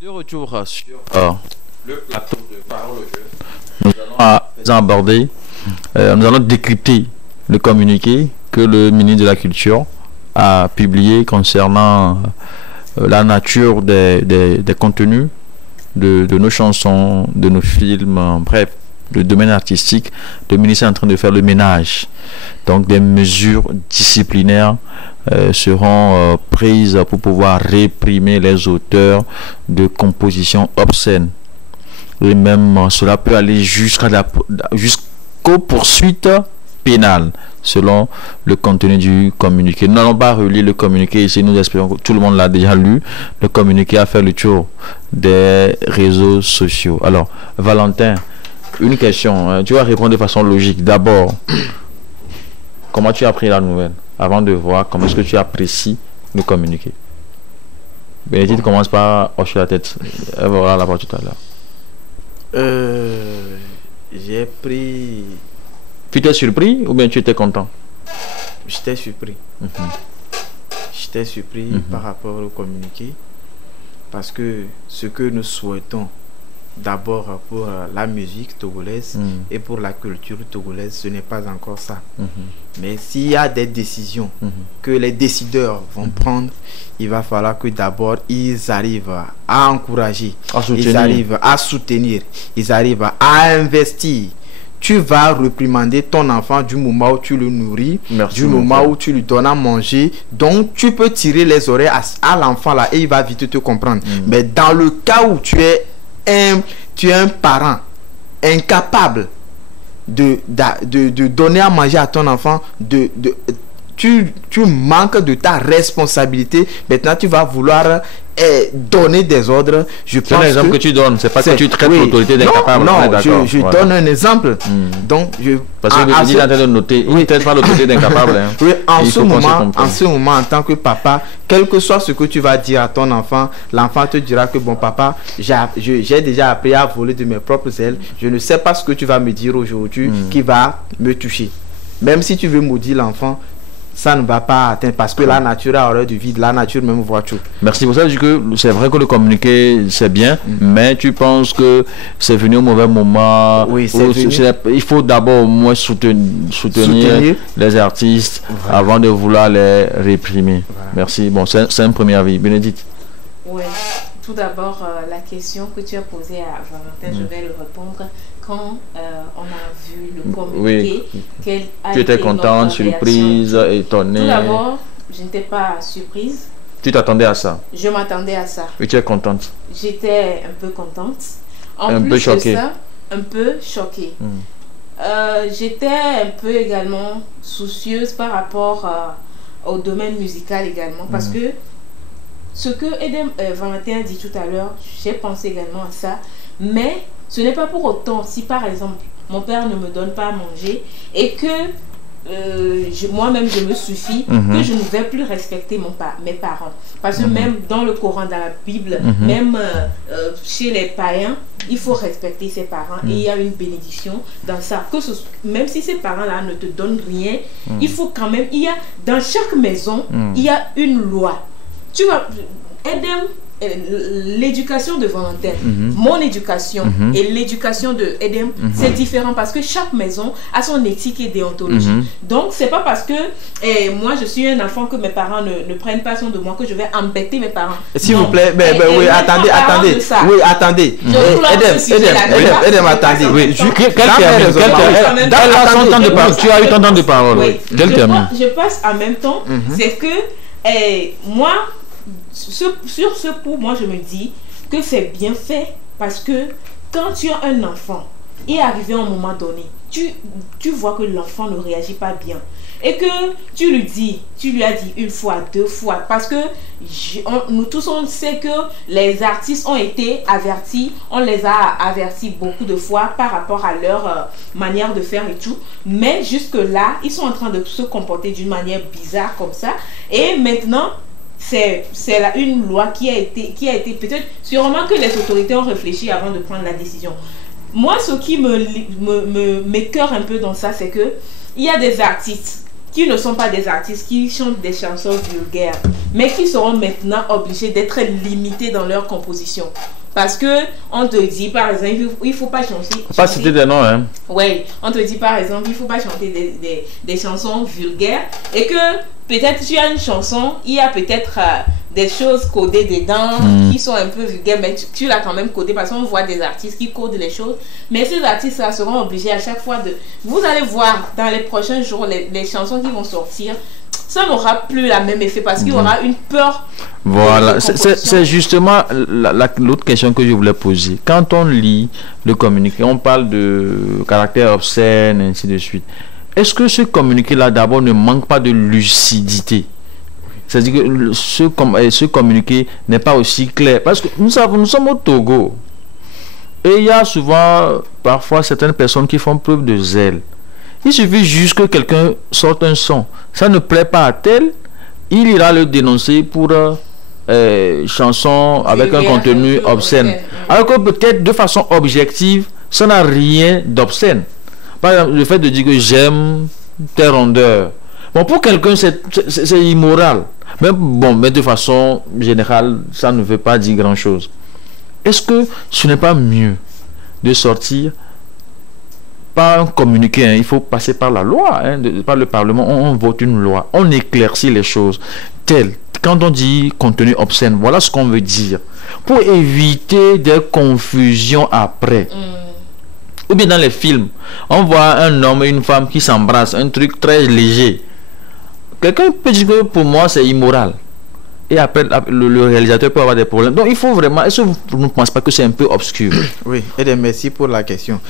De retour sur le plateau de Parole au jeu, nous allons aborder, nous allons décrypter le communiqué que le ministre de la Culture a publié concernant la nature des contenus de nos chansons, de nos films, bref, le domaine artistique. Le ministre est en train de faire le ménage. Donc des mesures disciplinaires seront prises pour pouvoir réprimer les auteurs de compositions obscènes. Et même cela peut aller jusqu'aux poursuites pénales selon le contenu du communiqué. Nous n'allons pas relire le communiqué ici, nous espérons que tout le monde l'a déjà lu. Le communiqué a fait le tour des réseaux sociaux. Alors, Valentin, une question, tu vas répondre de façon logique. D'abord, comment tu as pris la nouvelle avant de voir comment est-ce que tu apprécies le communiqué? Bénédicte commence par hocher la tête. Elle va voir là-bas tout à l'heure. J'ai pris... Tu t'es surpris ou bien tu étais content? J'étais surpris. J'étais surpris par rapport au communiqué. Parce que ce que nous souhaitons d'abord pour la musique togolaise et pour la culture togolaise, ce n'est pas encore ça. Mais s'il y a des décisions que les décideurs vont prendre, il va falloir que d'abord ils arrivent à encourager, ils arrivent à soutenir, ils arrivent à investir. Tu vas réprimander ton enfant du moment où tu le nourris, du moment où tu lui donnes à manger. Donc, tu peux tirer les oreilles à l'enfant là et il va vite te comprendre. Mais dans le cas où tu es un parent incapable de donner à manger à ton enfant, tu manques de ta responsabilité. Maintenant, tu vas vouloir donner des ordres. C'est un exemple que tu donnes, c'est pas que tu traites l'autorité d'incapable. Non, je donne un exemple. Donc, parce que vous dites en train de noter, il ne traite pas l'autorité d'incapable. Hein. Oui, en ce moment, en tant que papa, quel que soit ce que tu vas dire à ton enfant, l'enfant te dira que bon papa, j'ai déjà appris à voler de mes propres ailes. Je ne sais pas ce que tu vas me dire aujourd'hui qui va me toucher. Même si tu veux maudire l'enfant, ça ne va pas atteindre parce que la nature a horreur du vide, la nature même voit tout. Merci pour ça. Je dis que c'est vrai que le communiquer c'est bien, mais tu penses que c'est venu au mauvais moment. Oui, il faut d'abord au moins soutenir les artistes avant de vouloir les réprimer. Merci. Bon, c'est un premier avis. Bénédicte. Oui. Tout d'abord, la question que tu as posée à Valentin, je vais le répondre. Quand on a vu le communiqué, quelle a tu étais été contente, notre surprise, réaction? étonnée? Tout d'abord, je n'étais pas surprise. Tu t'attendais à ça? Je m'attendais à ça. Et tu es contente? J'étais un peu contente. Un peu choquée? Un peu choquée. J'étais un peu également soucieuse par rapport au domaine musical également, parce que ce que Valentin a dit tout à l'heure, j'ai pensé également à ça, mais ce n'est pas pour autant, si par exemple mon père ne me donne pas à manger et que moi-même je me suffis, que je ne vais plus respecter mes parents. Parce que même dans le Coran, dans la Bible, même chez les païens, il faut respecter ses parents et il y a une bénédiction dans ça. Même si ces parents-là ne te donnent rien, il faut quand même, dans chaque maison, il y a une loi. Tu vois, l'éducation de Valentin, mon éducation et l'éducation de Edem, c'est différent parce que chaque maison a son éthique et déontologie. Donc, c'est pas parce que moi je suis un enfant que mes parents ne prennent pas soin de moi que je vais embêter mes parents. S'il vous plaît, oui, attendez. Oui, attendez. Edem, attendez. Oui, tu as eu ton temps de parole. Je passe en même temps, c'est que moi, sur ce pour moi je me dis que c'est bien fait parce que quand tu as un enfant et arrivé à un moment donné, tu vois que l'enfant ne réagit pas bien et que tu lui as dit une fois, 2 fois, parce que nous tous on sait que les artistes ont été avertis, on les a avertis beaucoup de fois par rapport à leur manière de faire et tout, mais jusque là ils sont en train de se comporter d'une manière bizarre comme ça, et maintenant c'est une loi qui a été peut-être, sûrement que les autorités ont réfléchi avant de prendre la décision. Moi, ce qui m'écœure un peu dans ça, c'est que il y a des artistes qui ne sont pas des artistes, qui chantent des chansons vulgaires, mais qui seront maintenant obligés d'être limités dans leur composition. Parce que on te dit par exemple, il faut pas chanter. Pas citer des noms, hein. Oui, on te dit par exemple, il faut pas chanter des chansons vulgaires et que peut-être tu as une chanson, il y a peut-être des choses codées dedans qui sont un peu vulgaires, mais tu l'as quand même codé parce qu'on voit des artistes qui codent les choses. Mais ces artistes seront obligés à chaque fois de... Vous allez voir dans les prochains jours les chansons qui vont sortir. Ça n'aura plus le même effet parce qu'il y aura une peur. Voilà, c'est justement l'autre question que je voulais poser. Quand on lit le communiqué, on parle de caractère obscène, ainsi de suite. Est-ce que ce communiqué-là, d'abord, ne manque pas de lucidité? C'est-à-dire que ce communiqué n'est pas aussi clair. Parce que nous sommes au Togo. Et il y a souvent, parfois, certaines personnes qui font preuve de zèle. Il suffit juste que quelqu'un sorte un son. Ça ne plaît pas à tel, il ira le dénoncer pour chanson avec un contenu obscène. Alors que peut-être de façon objective, ça n'a rien d'obscène. Par exemple, le fait de dire que j'aime tes rondeurs. Bon, pour quelqu'un, c'est immoral. Mais de façon générale, ça ne veut pas dire grand-chose. Est-ce que ce n'est pas mieux de sortir par un communiqué, hein, il faut passer par la loi, hein, par le Parlement, on vote une loi, on éclaircit les choses telles. Quand on dit contenu obscène, voilà ce qu'on veut dire. Pour éviter des confusions après. Ou bien dans les films, on voit un homme et une femme qui s'embrassent, un truc très léger. Quelqu'un peut dire que pour moi c'est immoral. Et après, le réalisateur peut avoir des problèmes. Donc, il faut vraiment... Est-ce que vous ne pensez pas que c'est un peu obscur? Oui, et merci pour la question.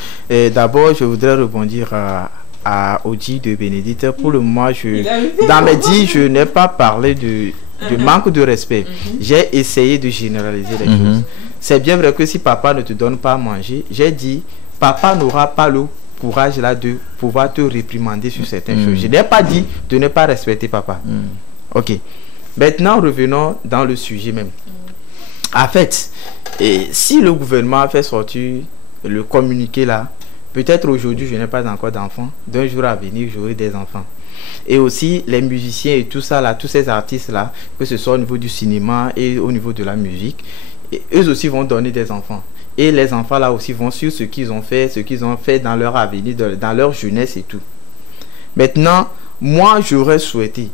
D'abord, je voudrais rebondir à Audi de Bénédicte. Pour le moment, dans mes dits, je n'ai pas parlé de manque de respect. J'ai essayé de généraliser les choses. C'est bien vrai que si papa ne te donne pas à manger, j'ai dit, papa n'aura pas le courage là de pouvoir te réprimander sur certaines choses. Je n'ai pas dit de ne pas respecter papa. Ok. Maintenant, revenons dans le sujet même. En fait, si le gouvernement a fait sortir le communiqué là, peut-être aujourd'hui je n'ai pas encore d'enfants, d'un jour à venir j'aurai des enfants. Et aussi les musiciens et tout ça là, tous ces artistes là, que ce soit au niveau du cinéma et au niveau de la musique, eux aussi vont donner des enfants. Et les enfants là aussi vont sur ce qu'ils ont fait dans leur avenir, dans leur jeunesse et tout. Maintenant, moi j'aurais souhaité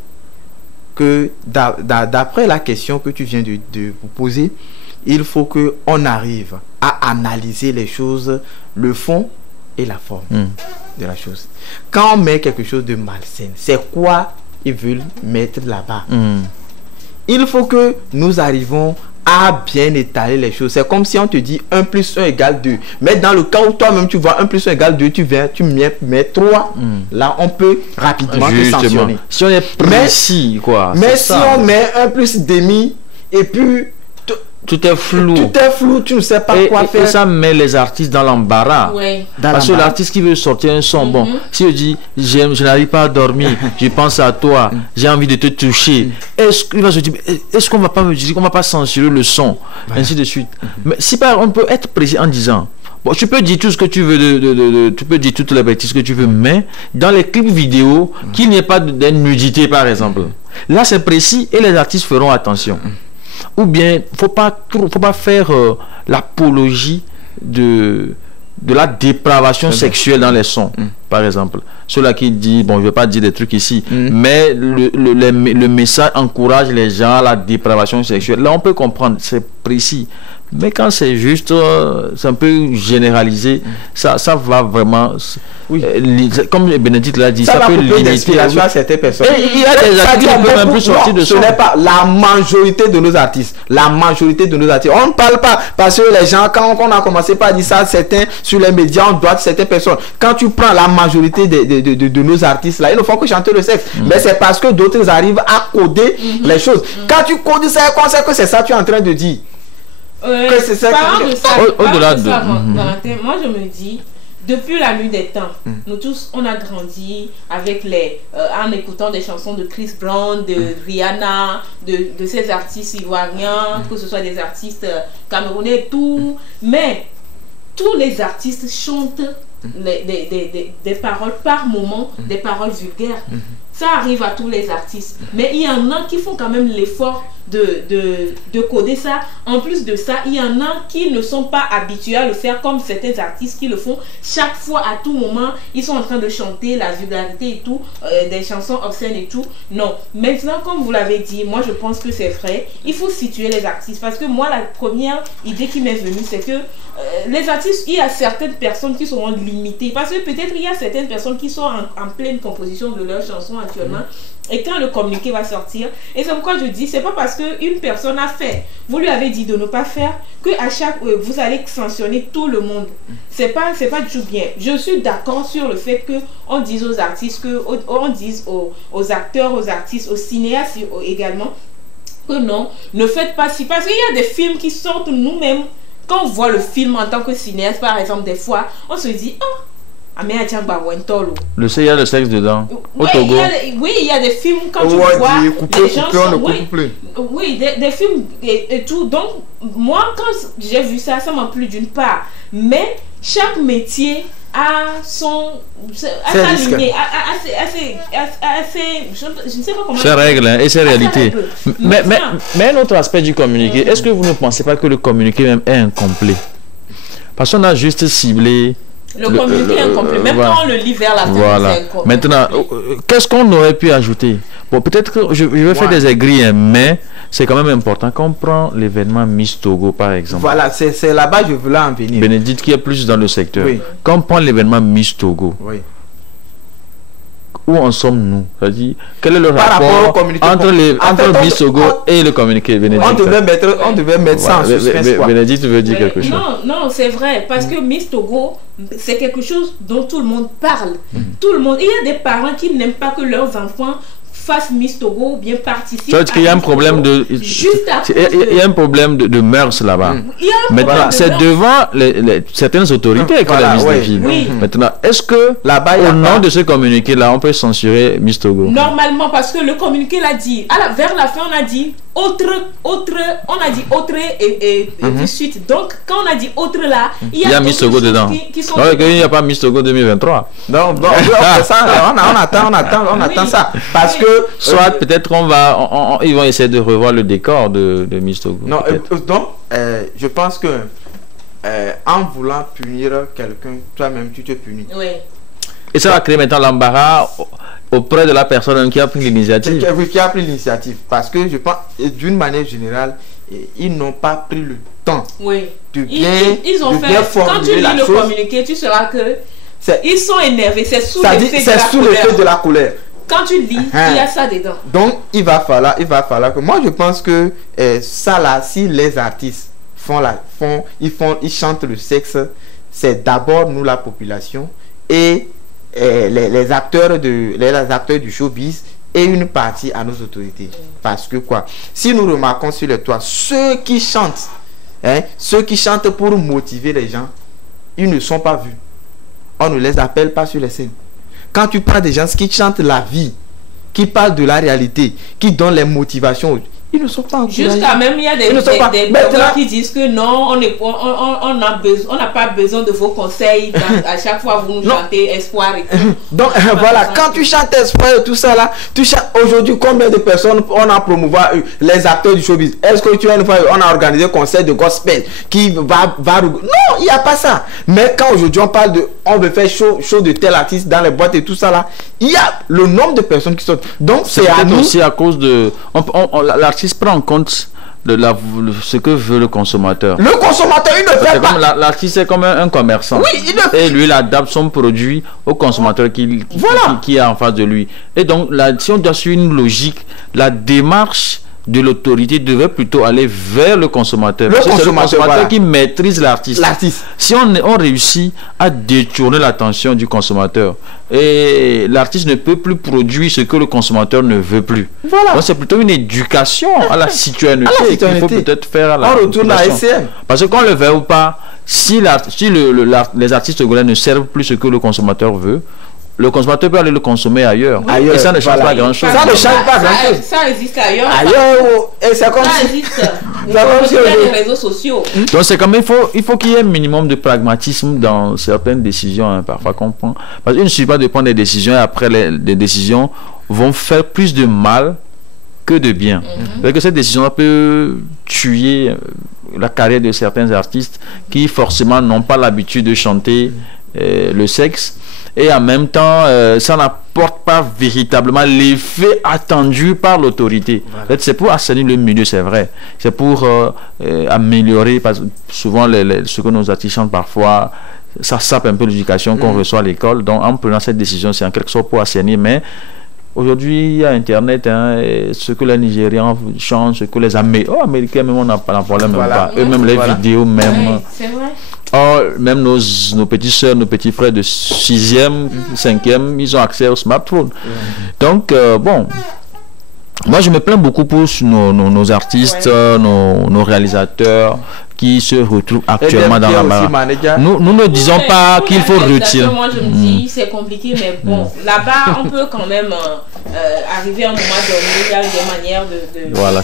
que d'après la question que tu viens de vous poser, il faut qu'on arrive à analyser les choses, le fond et la forme de la chose. Quand on met quelque chose de malsain, c'est quoi ils veulent mettre là-bas? Il faut que nous arrivons à bien étaler les choses. C'est comme si on te dit 1 plus 1 égale 2. Mais dans le cas où toi-même tu vois 1 plus 1 égale 2, tu mets 3. Là, on peut rapidement te sanctionner. Si on est précis, quoi. Mais si on met 1 plus demi et puis tout est flou. Tout est flou, tu ne sais pas quoi faire. Et ça met les artistes dans l'embarras. Oui. Parce que l'artiste qui veut sortir un son, bon, si je dis, je n'arrive pas à dormir, je pense à toi, j'ai envie de te toucher, est-ce qu'il va se dire, est-ce qu'on va pas me dire qu'on va pas censurer le son, ainsi de suite. Mais si on peut être précis en disant, bon, tu peux dire tout ce que tu veux, tu peux dire toutes les bêtises que tu veux, mais dans les clips vidéo, qu'il n'y ait pas de nudité, par exemple. Là, c'est précis et les artistes feront attention. Ou bien, faut pas faire l'apologie de la dépravation sexuelle dans les sons, par exemple. Ceux-là qui disent, bon, je ne vais pas dire des trucs ici, mais le message encourage les gens à la dépravation sexuelle. Là, on peut comprendre, c'est précis. Mais quand c'est juste, c'est un peu généralisé, ça va vraiment, comme Bénédicte l'a dit, ça peut limiter à certaines personnes. Et il y a des artistes qui ne peuvent même plus sortir de ce n'est pas la majorité de nos artistes. La majorité de nos artistes. On ne parle pas, parce que les gens, quand on a commencé par dire ça, certains, sur les médias, on doit certaines personnes. Quand tu prends la majorité de nos artistes, là, ils ne font que chanter le sexe. Mais c'est parce que d'autres arrivent à coder les choses. Quand tu codes ça, on sait que c'est ça que tu es en train de dire. Au-delà de ça, moi je me dis, depuis la nuit des temps, nous tous on a grandi avec en écoutant des chansons de Chris Brown, de Rihanna, de ces artistes ivoiriens, que ce soit des artistes camerounais, tout. Mais tous les artistes chantent des paroles par moment, des paroles vulgaires. Ça arrive à tous les artistes. Mais il y en a qui font quand même l'effort de coder ça. En plus de ça, il y en a qui ne sont pas habitués à le faire, comme certains artistes qui le font chaque fois, à tout moment. Ils sont en train de chanter la vulgarité et tout, des chansons obscènes et tout. Non. Maintenant, comme vous l'avez dit, moi je pense que c'est vrai. Il faut situer les artistes. Parce que moi, la première idée qui m'est venue, c'est que les artistes, il y a certaines personnes qui seront limitées. Parce que peut-être il y a certaines personnes qui sont en pleine composition de leurs chansons actuellement. Et quand le communiqué va sortir, et c'est pourquoi je dis, c'est pas parce qu'une personne a fait, vous lui avez dit de ne pas faire, que à chaque vous allez sanctionner tout le monde. C'est pas du tout bien. Je suis d'accord sur le fait que on dise aux artistes, on dise aux acteurs, aux artistes, aux cinéastes également, que non, ne faites pas si. Parce qu'il y a des films qui sortent nous-mêmes. Quand on voit le film en tant que cinéaste, par exemple, des fois, on se dit, oh, il y a le sexe dedans. Au Togo. Il y a des films quand tu vois les gens des films et tout. Donc moi quand j'ai vu ça m'a plu d'une part, mais chaque métier a sa lignée, je ne sais pas comment ses règles et ses réalités. Mais un autre aspect du communiqué, est-ce que vous ne pensez pas que le communiqué même est incomplet? Parce qu'on a juste ciblé le communiqué est incomplet, même quand on le lit vers la fin. Voilà. Maintenant, qu'est-ce qu'on aurait pu ajouter? Bon, peut-être que je vais faire des aigris, mais c'est quand même important. Quand on prend l'événement Miss Togo, par exemple. Voilà, c'est là-bas que je voulais en venir. Bénédicte qui est plus dans le secteur. Quand on prend l'événement Miss Togo, où en sommes-nous? C'est-à-dire, quel est le Par rapport au rapport communiqué. entre Miss Togo et le communiqué Bénédicte? On devait mettre ça en suspense. Bénédicte veut dire quelque chose. Non, c'est vrai, parce que Miss Togo, c'est quelque chose dont tout le monde parle. Tout le monde. Il y a des parents qui n'aiment pas que leurs enfants fassent Miss Togo ou bien participent. C'est qu'il y a un problème de. Il y a un problème de mœurs là-bas. Maintenant, c'est devant certaines autorités que la Miss défile. Maintenant, est-ce que là-bas, au nom de ce communiqué-là, on peut censurer Miss Togo? Normalement, parce que le communiqué l'a dit. Vers la fin, on a dit autre, on a dit autre et puis suite. Donc, quand on a dit autre là, il y a Miss Togo dedans. Donc, il n'y a pas Miss Togo 2023. Non, on attend ça. Parce que soit peut-être ils vont essayer de revoir le décor de Miss Togo. Non, donc je pense que en voulant punir quelqu'un, toi-même tu te punis. Oui. Et ça va créer maintenant l'embarras auprès de la personne qui a pris l'initiative. Qui a pris l'initiative. Parce que je pense, d'une manière générale, ils n'ont pas pris le temps de bien, ils ont fait. Quand tu lis le communiqué, tu sauras que ils sont énervés. C'est sous l'effet de la colère. Quand tu lis, il y a ça dedans. Donc, il va falloir que... Moi, je pense que ça là, si les artistes ils chantent le sexe, c'est d'abord nous, la population, et les acteurs du showbiz, et une partie à nos autorités. Parce que quoi? Si nous remarquons sur le toit, ceux qui chantent pour motiver les gens, ils ne sont pas vus. On ne les appelle pas sur les scènes. Quand tu prends des gens qui chantent la vie, qui parlent de la réalité, qui donnent les motivations, ils ne sont pas encouragés. Jusqu'à même, il y a des blogueurs qui disent que non, on n'a pas besoin de vos conseils. À chaque fois, vous nous chantez espoir et tout. Donc, voilà, quand tu chantes espoir et tout ça là, tu chantes aujourd'hui, combien de personnes on a promouvoir les acteurs du showbiz? Est-ce que tu vois une fois, on a organisé un concert de gospel qui va... Non, il n'y a pas ça. Mais quand aujourd'hui on parle de, on veut faire show de tel artiste dans les boîtes et tout ça là, il y a le nombre de personnes qui sont... Donc, c'est à nous... aussi à cause de... L'artiste prend en compte ce que veut le consommateur. Le consommateur, il ne fait pas. L'artiste est comme un commerçant. Oui, et lui, il adapte son produit au consommateur qui est en face de lui. Et donc, si on doit suivre une logique, la démarche de l'autorité devait plutôt aller vers le consommateur. C'est le consommateur qui maîtrise l'artiste. Si on réussit à détourner l'attention du consommateur, et l'artiste ne peut plus produire ce que le consommateur ne veut plus. Voilà. Donc c'est plutôt une éducation à la citoyenneté qu'il faut peut-être faire à la population. Parce que qu'on le veut ou pas, si les artistes togolais ne servent plus ce que le consommateur veut, le consommateur peut aller le consommer ailleurs. Et ça ne change pas grand-chose. Ça ne change pas grand-chose. Ça existe ailleurs. Et c'est comme ça existe. Il y a des réseaux sociaux. Donc c'est comme il faut qu'il y ait un minimum de pragmatisme dans certaines décisions, parfois qu'on prend. Parce qu'il ne suffit pas de prendre des décisions et après les décisions vont faire plus de mal que de bien. Parce que cette décision peut tuer la carrière de certains artistes qui forcément n'ont pas l'habitude de chanter le sexe. Et en même temps, ça n'apporte pas véritablement l'effet attendu par l'autorité. En fait, c'est pour assainir le milieu, c'est vrai. C'est pour améliorer, parce que souvent, ce que nos artistes chantent parfois, ça sape un peu l'éducation qu'on reçoit à l'école. Donc, en prenant cette décision, c'est en quelque sorte pour assainir. Mais aujourd'hui, il y a Internet, ce que les Nigérians chantent, ce que les Américains, même on n'a pas de problème, même pas. Eux-mêmes, les vidéos, même. Oui, c'est vrai. Or, même nos petites soeurs, nos petits frères de 6e, 5e, ils ont accès au smartphone. Donc, bon, moi je me plains beaucoup pour nos artistes, nos réalisateurs qui se retrouvent actuellement dans la barre. Nous ne disons pas qu'il faut retirer. Moi je me dis c'est compliqué, mais bon, là-bas on peut quand même arriver à un moment donné, il y a des manières de faire les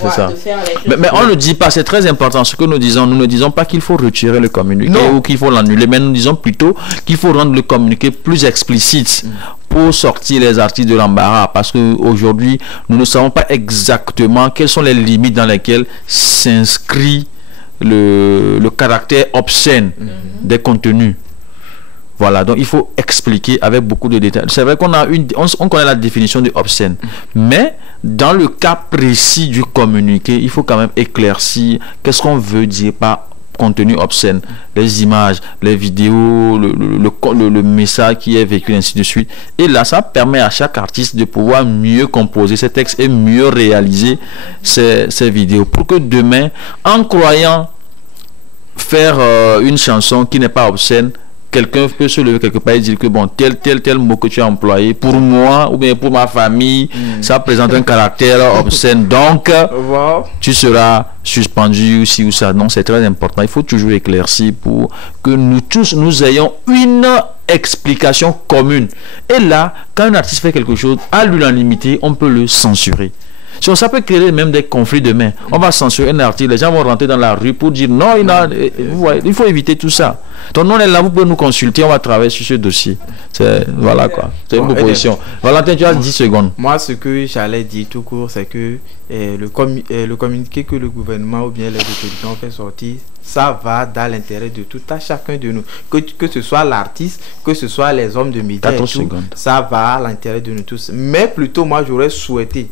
choses. Mais on ne dit pas, c'est très important ce que nous disons. Nous ne disons pas qu'il faut retirer le communiqué ou qu'il faut l'annuler, mais nous disons plutôt qu'il faut rendre le communiqué plus explicite pour sortir les artistes de l'embarras, parce qu'aujourd'hui nous ne savons pas exactement quelles sont les limites dans lesquelles s'inscrit le caractère obscène des contenus. Voilà, donc il faut expliquer avec beaucoup de détails. C'est vrai qu'on a on connaît la définition de obscène, mais dans le cas précis du communiqué, il faut quand même éclaircir qu'est-ce qu'on veut dire par contenu obscène, les images, les vidéos, le message qui est véhiculé, ainsi de suite. Et là, ça permet à chaque artiste de pouvoir mieux composer ses textes et mieux réaliser ses vidéos, pour que demain, en croyant faire une chanson qui n'est pas obscène, quelqu'un peut se lever quelque part et dire que bon, tel mot que tu as employé pour moi ou bien pour ma famille, ça présente un caractère obscène, donc tu seras suspendu ou ça. Non, c'est très important. Il faut toujours éclaircir pour que nous tous nous ayons une explication commune. Et là, quand un artiste fait quelque chose à l'unanimité, on peut le censurer. Ça peut créer même des conflits demain. On va censurer un artiste, les gens vont rentrer dans la rue pour dire non, il faut éviter tout ça. Donc on est là, vous pouvez nous consulter, on va travailler sur ce dossier. Voilà quoi, c'est une proposition. Valentin, tu as 10 secondes. Moi, ce que j'allais dire tout court, c'est que le communiqué que le gouvernement ou bien les autorités ont fait sortir, ça va dans l'intérêt de tout à chacun de nous. Que ce soit l'artiste, que ce soit les hommes de médias, ça va à l'intérêt de nous tous. Mais plutôt, moi, j'aurais souhaité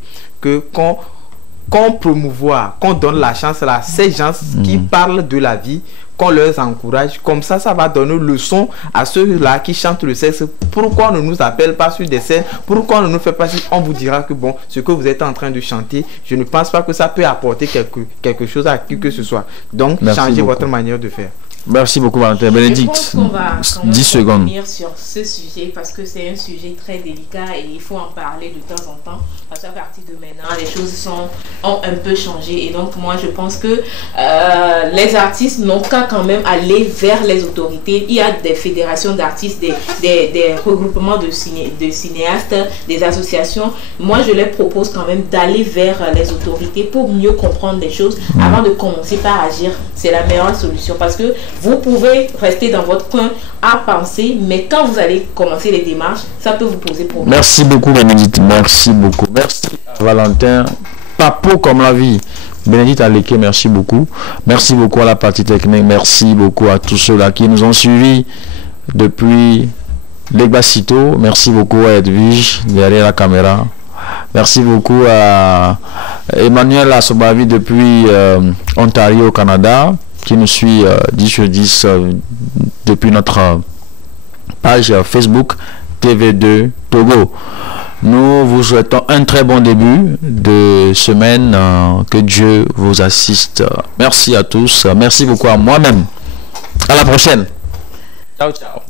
qu'on promouvoie, qu'on donne la chance à ces gens qui parlent de la vie, qu'on leur encourage. Comme ça va donner leçon à ceux-là qui chantent le sexe. Pourquoi on ne nous appelle pas sur des scènes? Pourquoi on ne nous fait pas? On vous dira que bon, ce que vous êtes en train de chanter, je ne pense pas que ça peut apporter quelque chose à qui que ce soit. Donc, changez votre manière de faire. Merci beaucoup, Valentin. Bénédicte, 10 secondes. Revenir sur ce sujet parce que c'est un sujet très délicat et il faut en parler de temps en temps. Parce qu'à partir de maintenant, les choses ont un peu changé. Et donc, moi, je pense que les artistes n'ont qu'à quand même aller vers les autorités. Il y a des fédérations d'artistes, des regroupements de cinéastes, des associations. Moi, je les propose quand même d'aller vers les autorités pour mieux comprendre les choses avant de commencer par agir. C'est la meilleure solution parce que vous pouvez rester dans votre coin à penser, mais quand vous allez commencer les démarches, ça peut vous poser problème. Merci beaucoup, Bénédicte. Merci beaucoup. Merci, Valentin. Papo comme la vie. Bénédicte Aleke, merci beaucoup. Merci beaucoup à la partie technique. Merci beaucoup à tous ceux-là qui nous ont suivis depuis l'Egbacito. Merci beaucoup à Edwige derrière la caméra. Merci beaucoup à Emmanuel Asobavi depuis Ontario, au Canada, qui nous suit 10 sur 10 depuis notre page Facebook TV2 Togo. Nous vous souhaitons un très bon début de semaine. Que Dieu vous assiste. Merci à tous. Merci beaucoup à moi-même. À la prochaine. Ciao, ciao.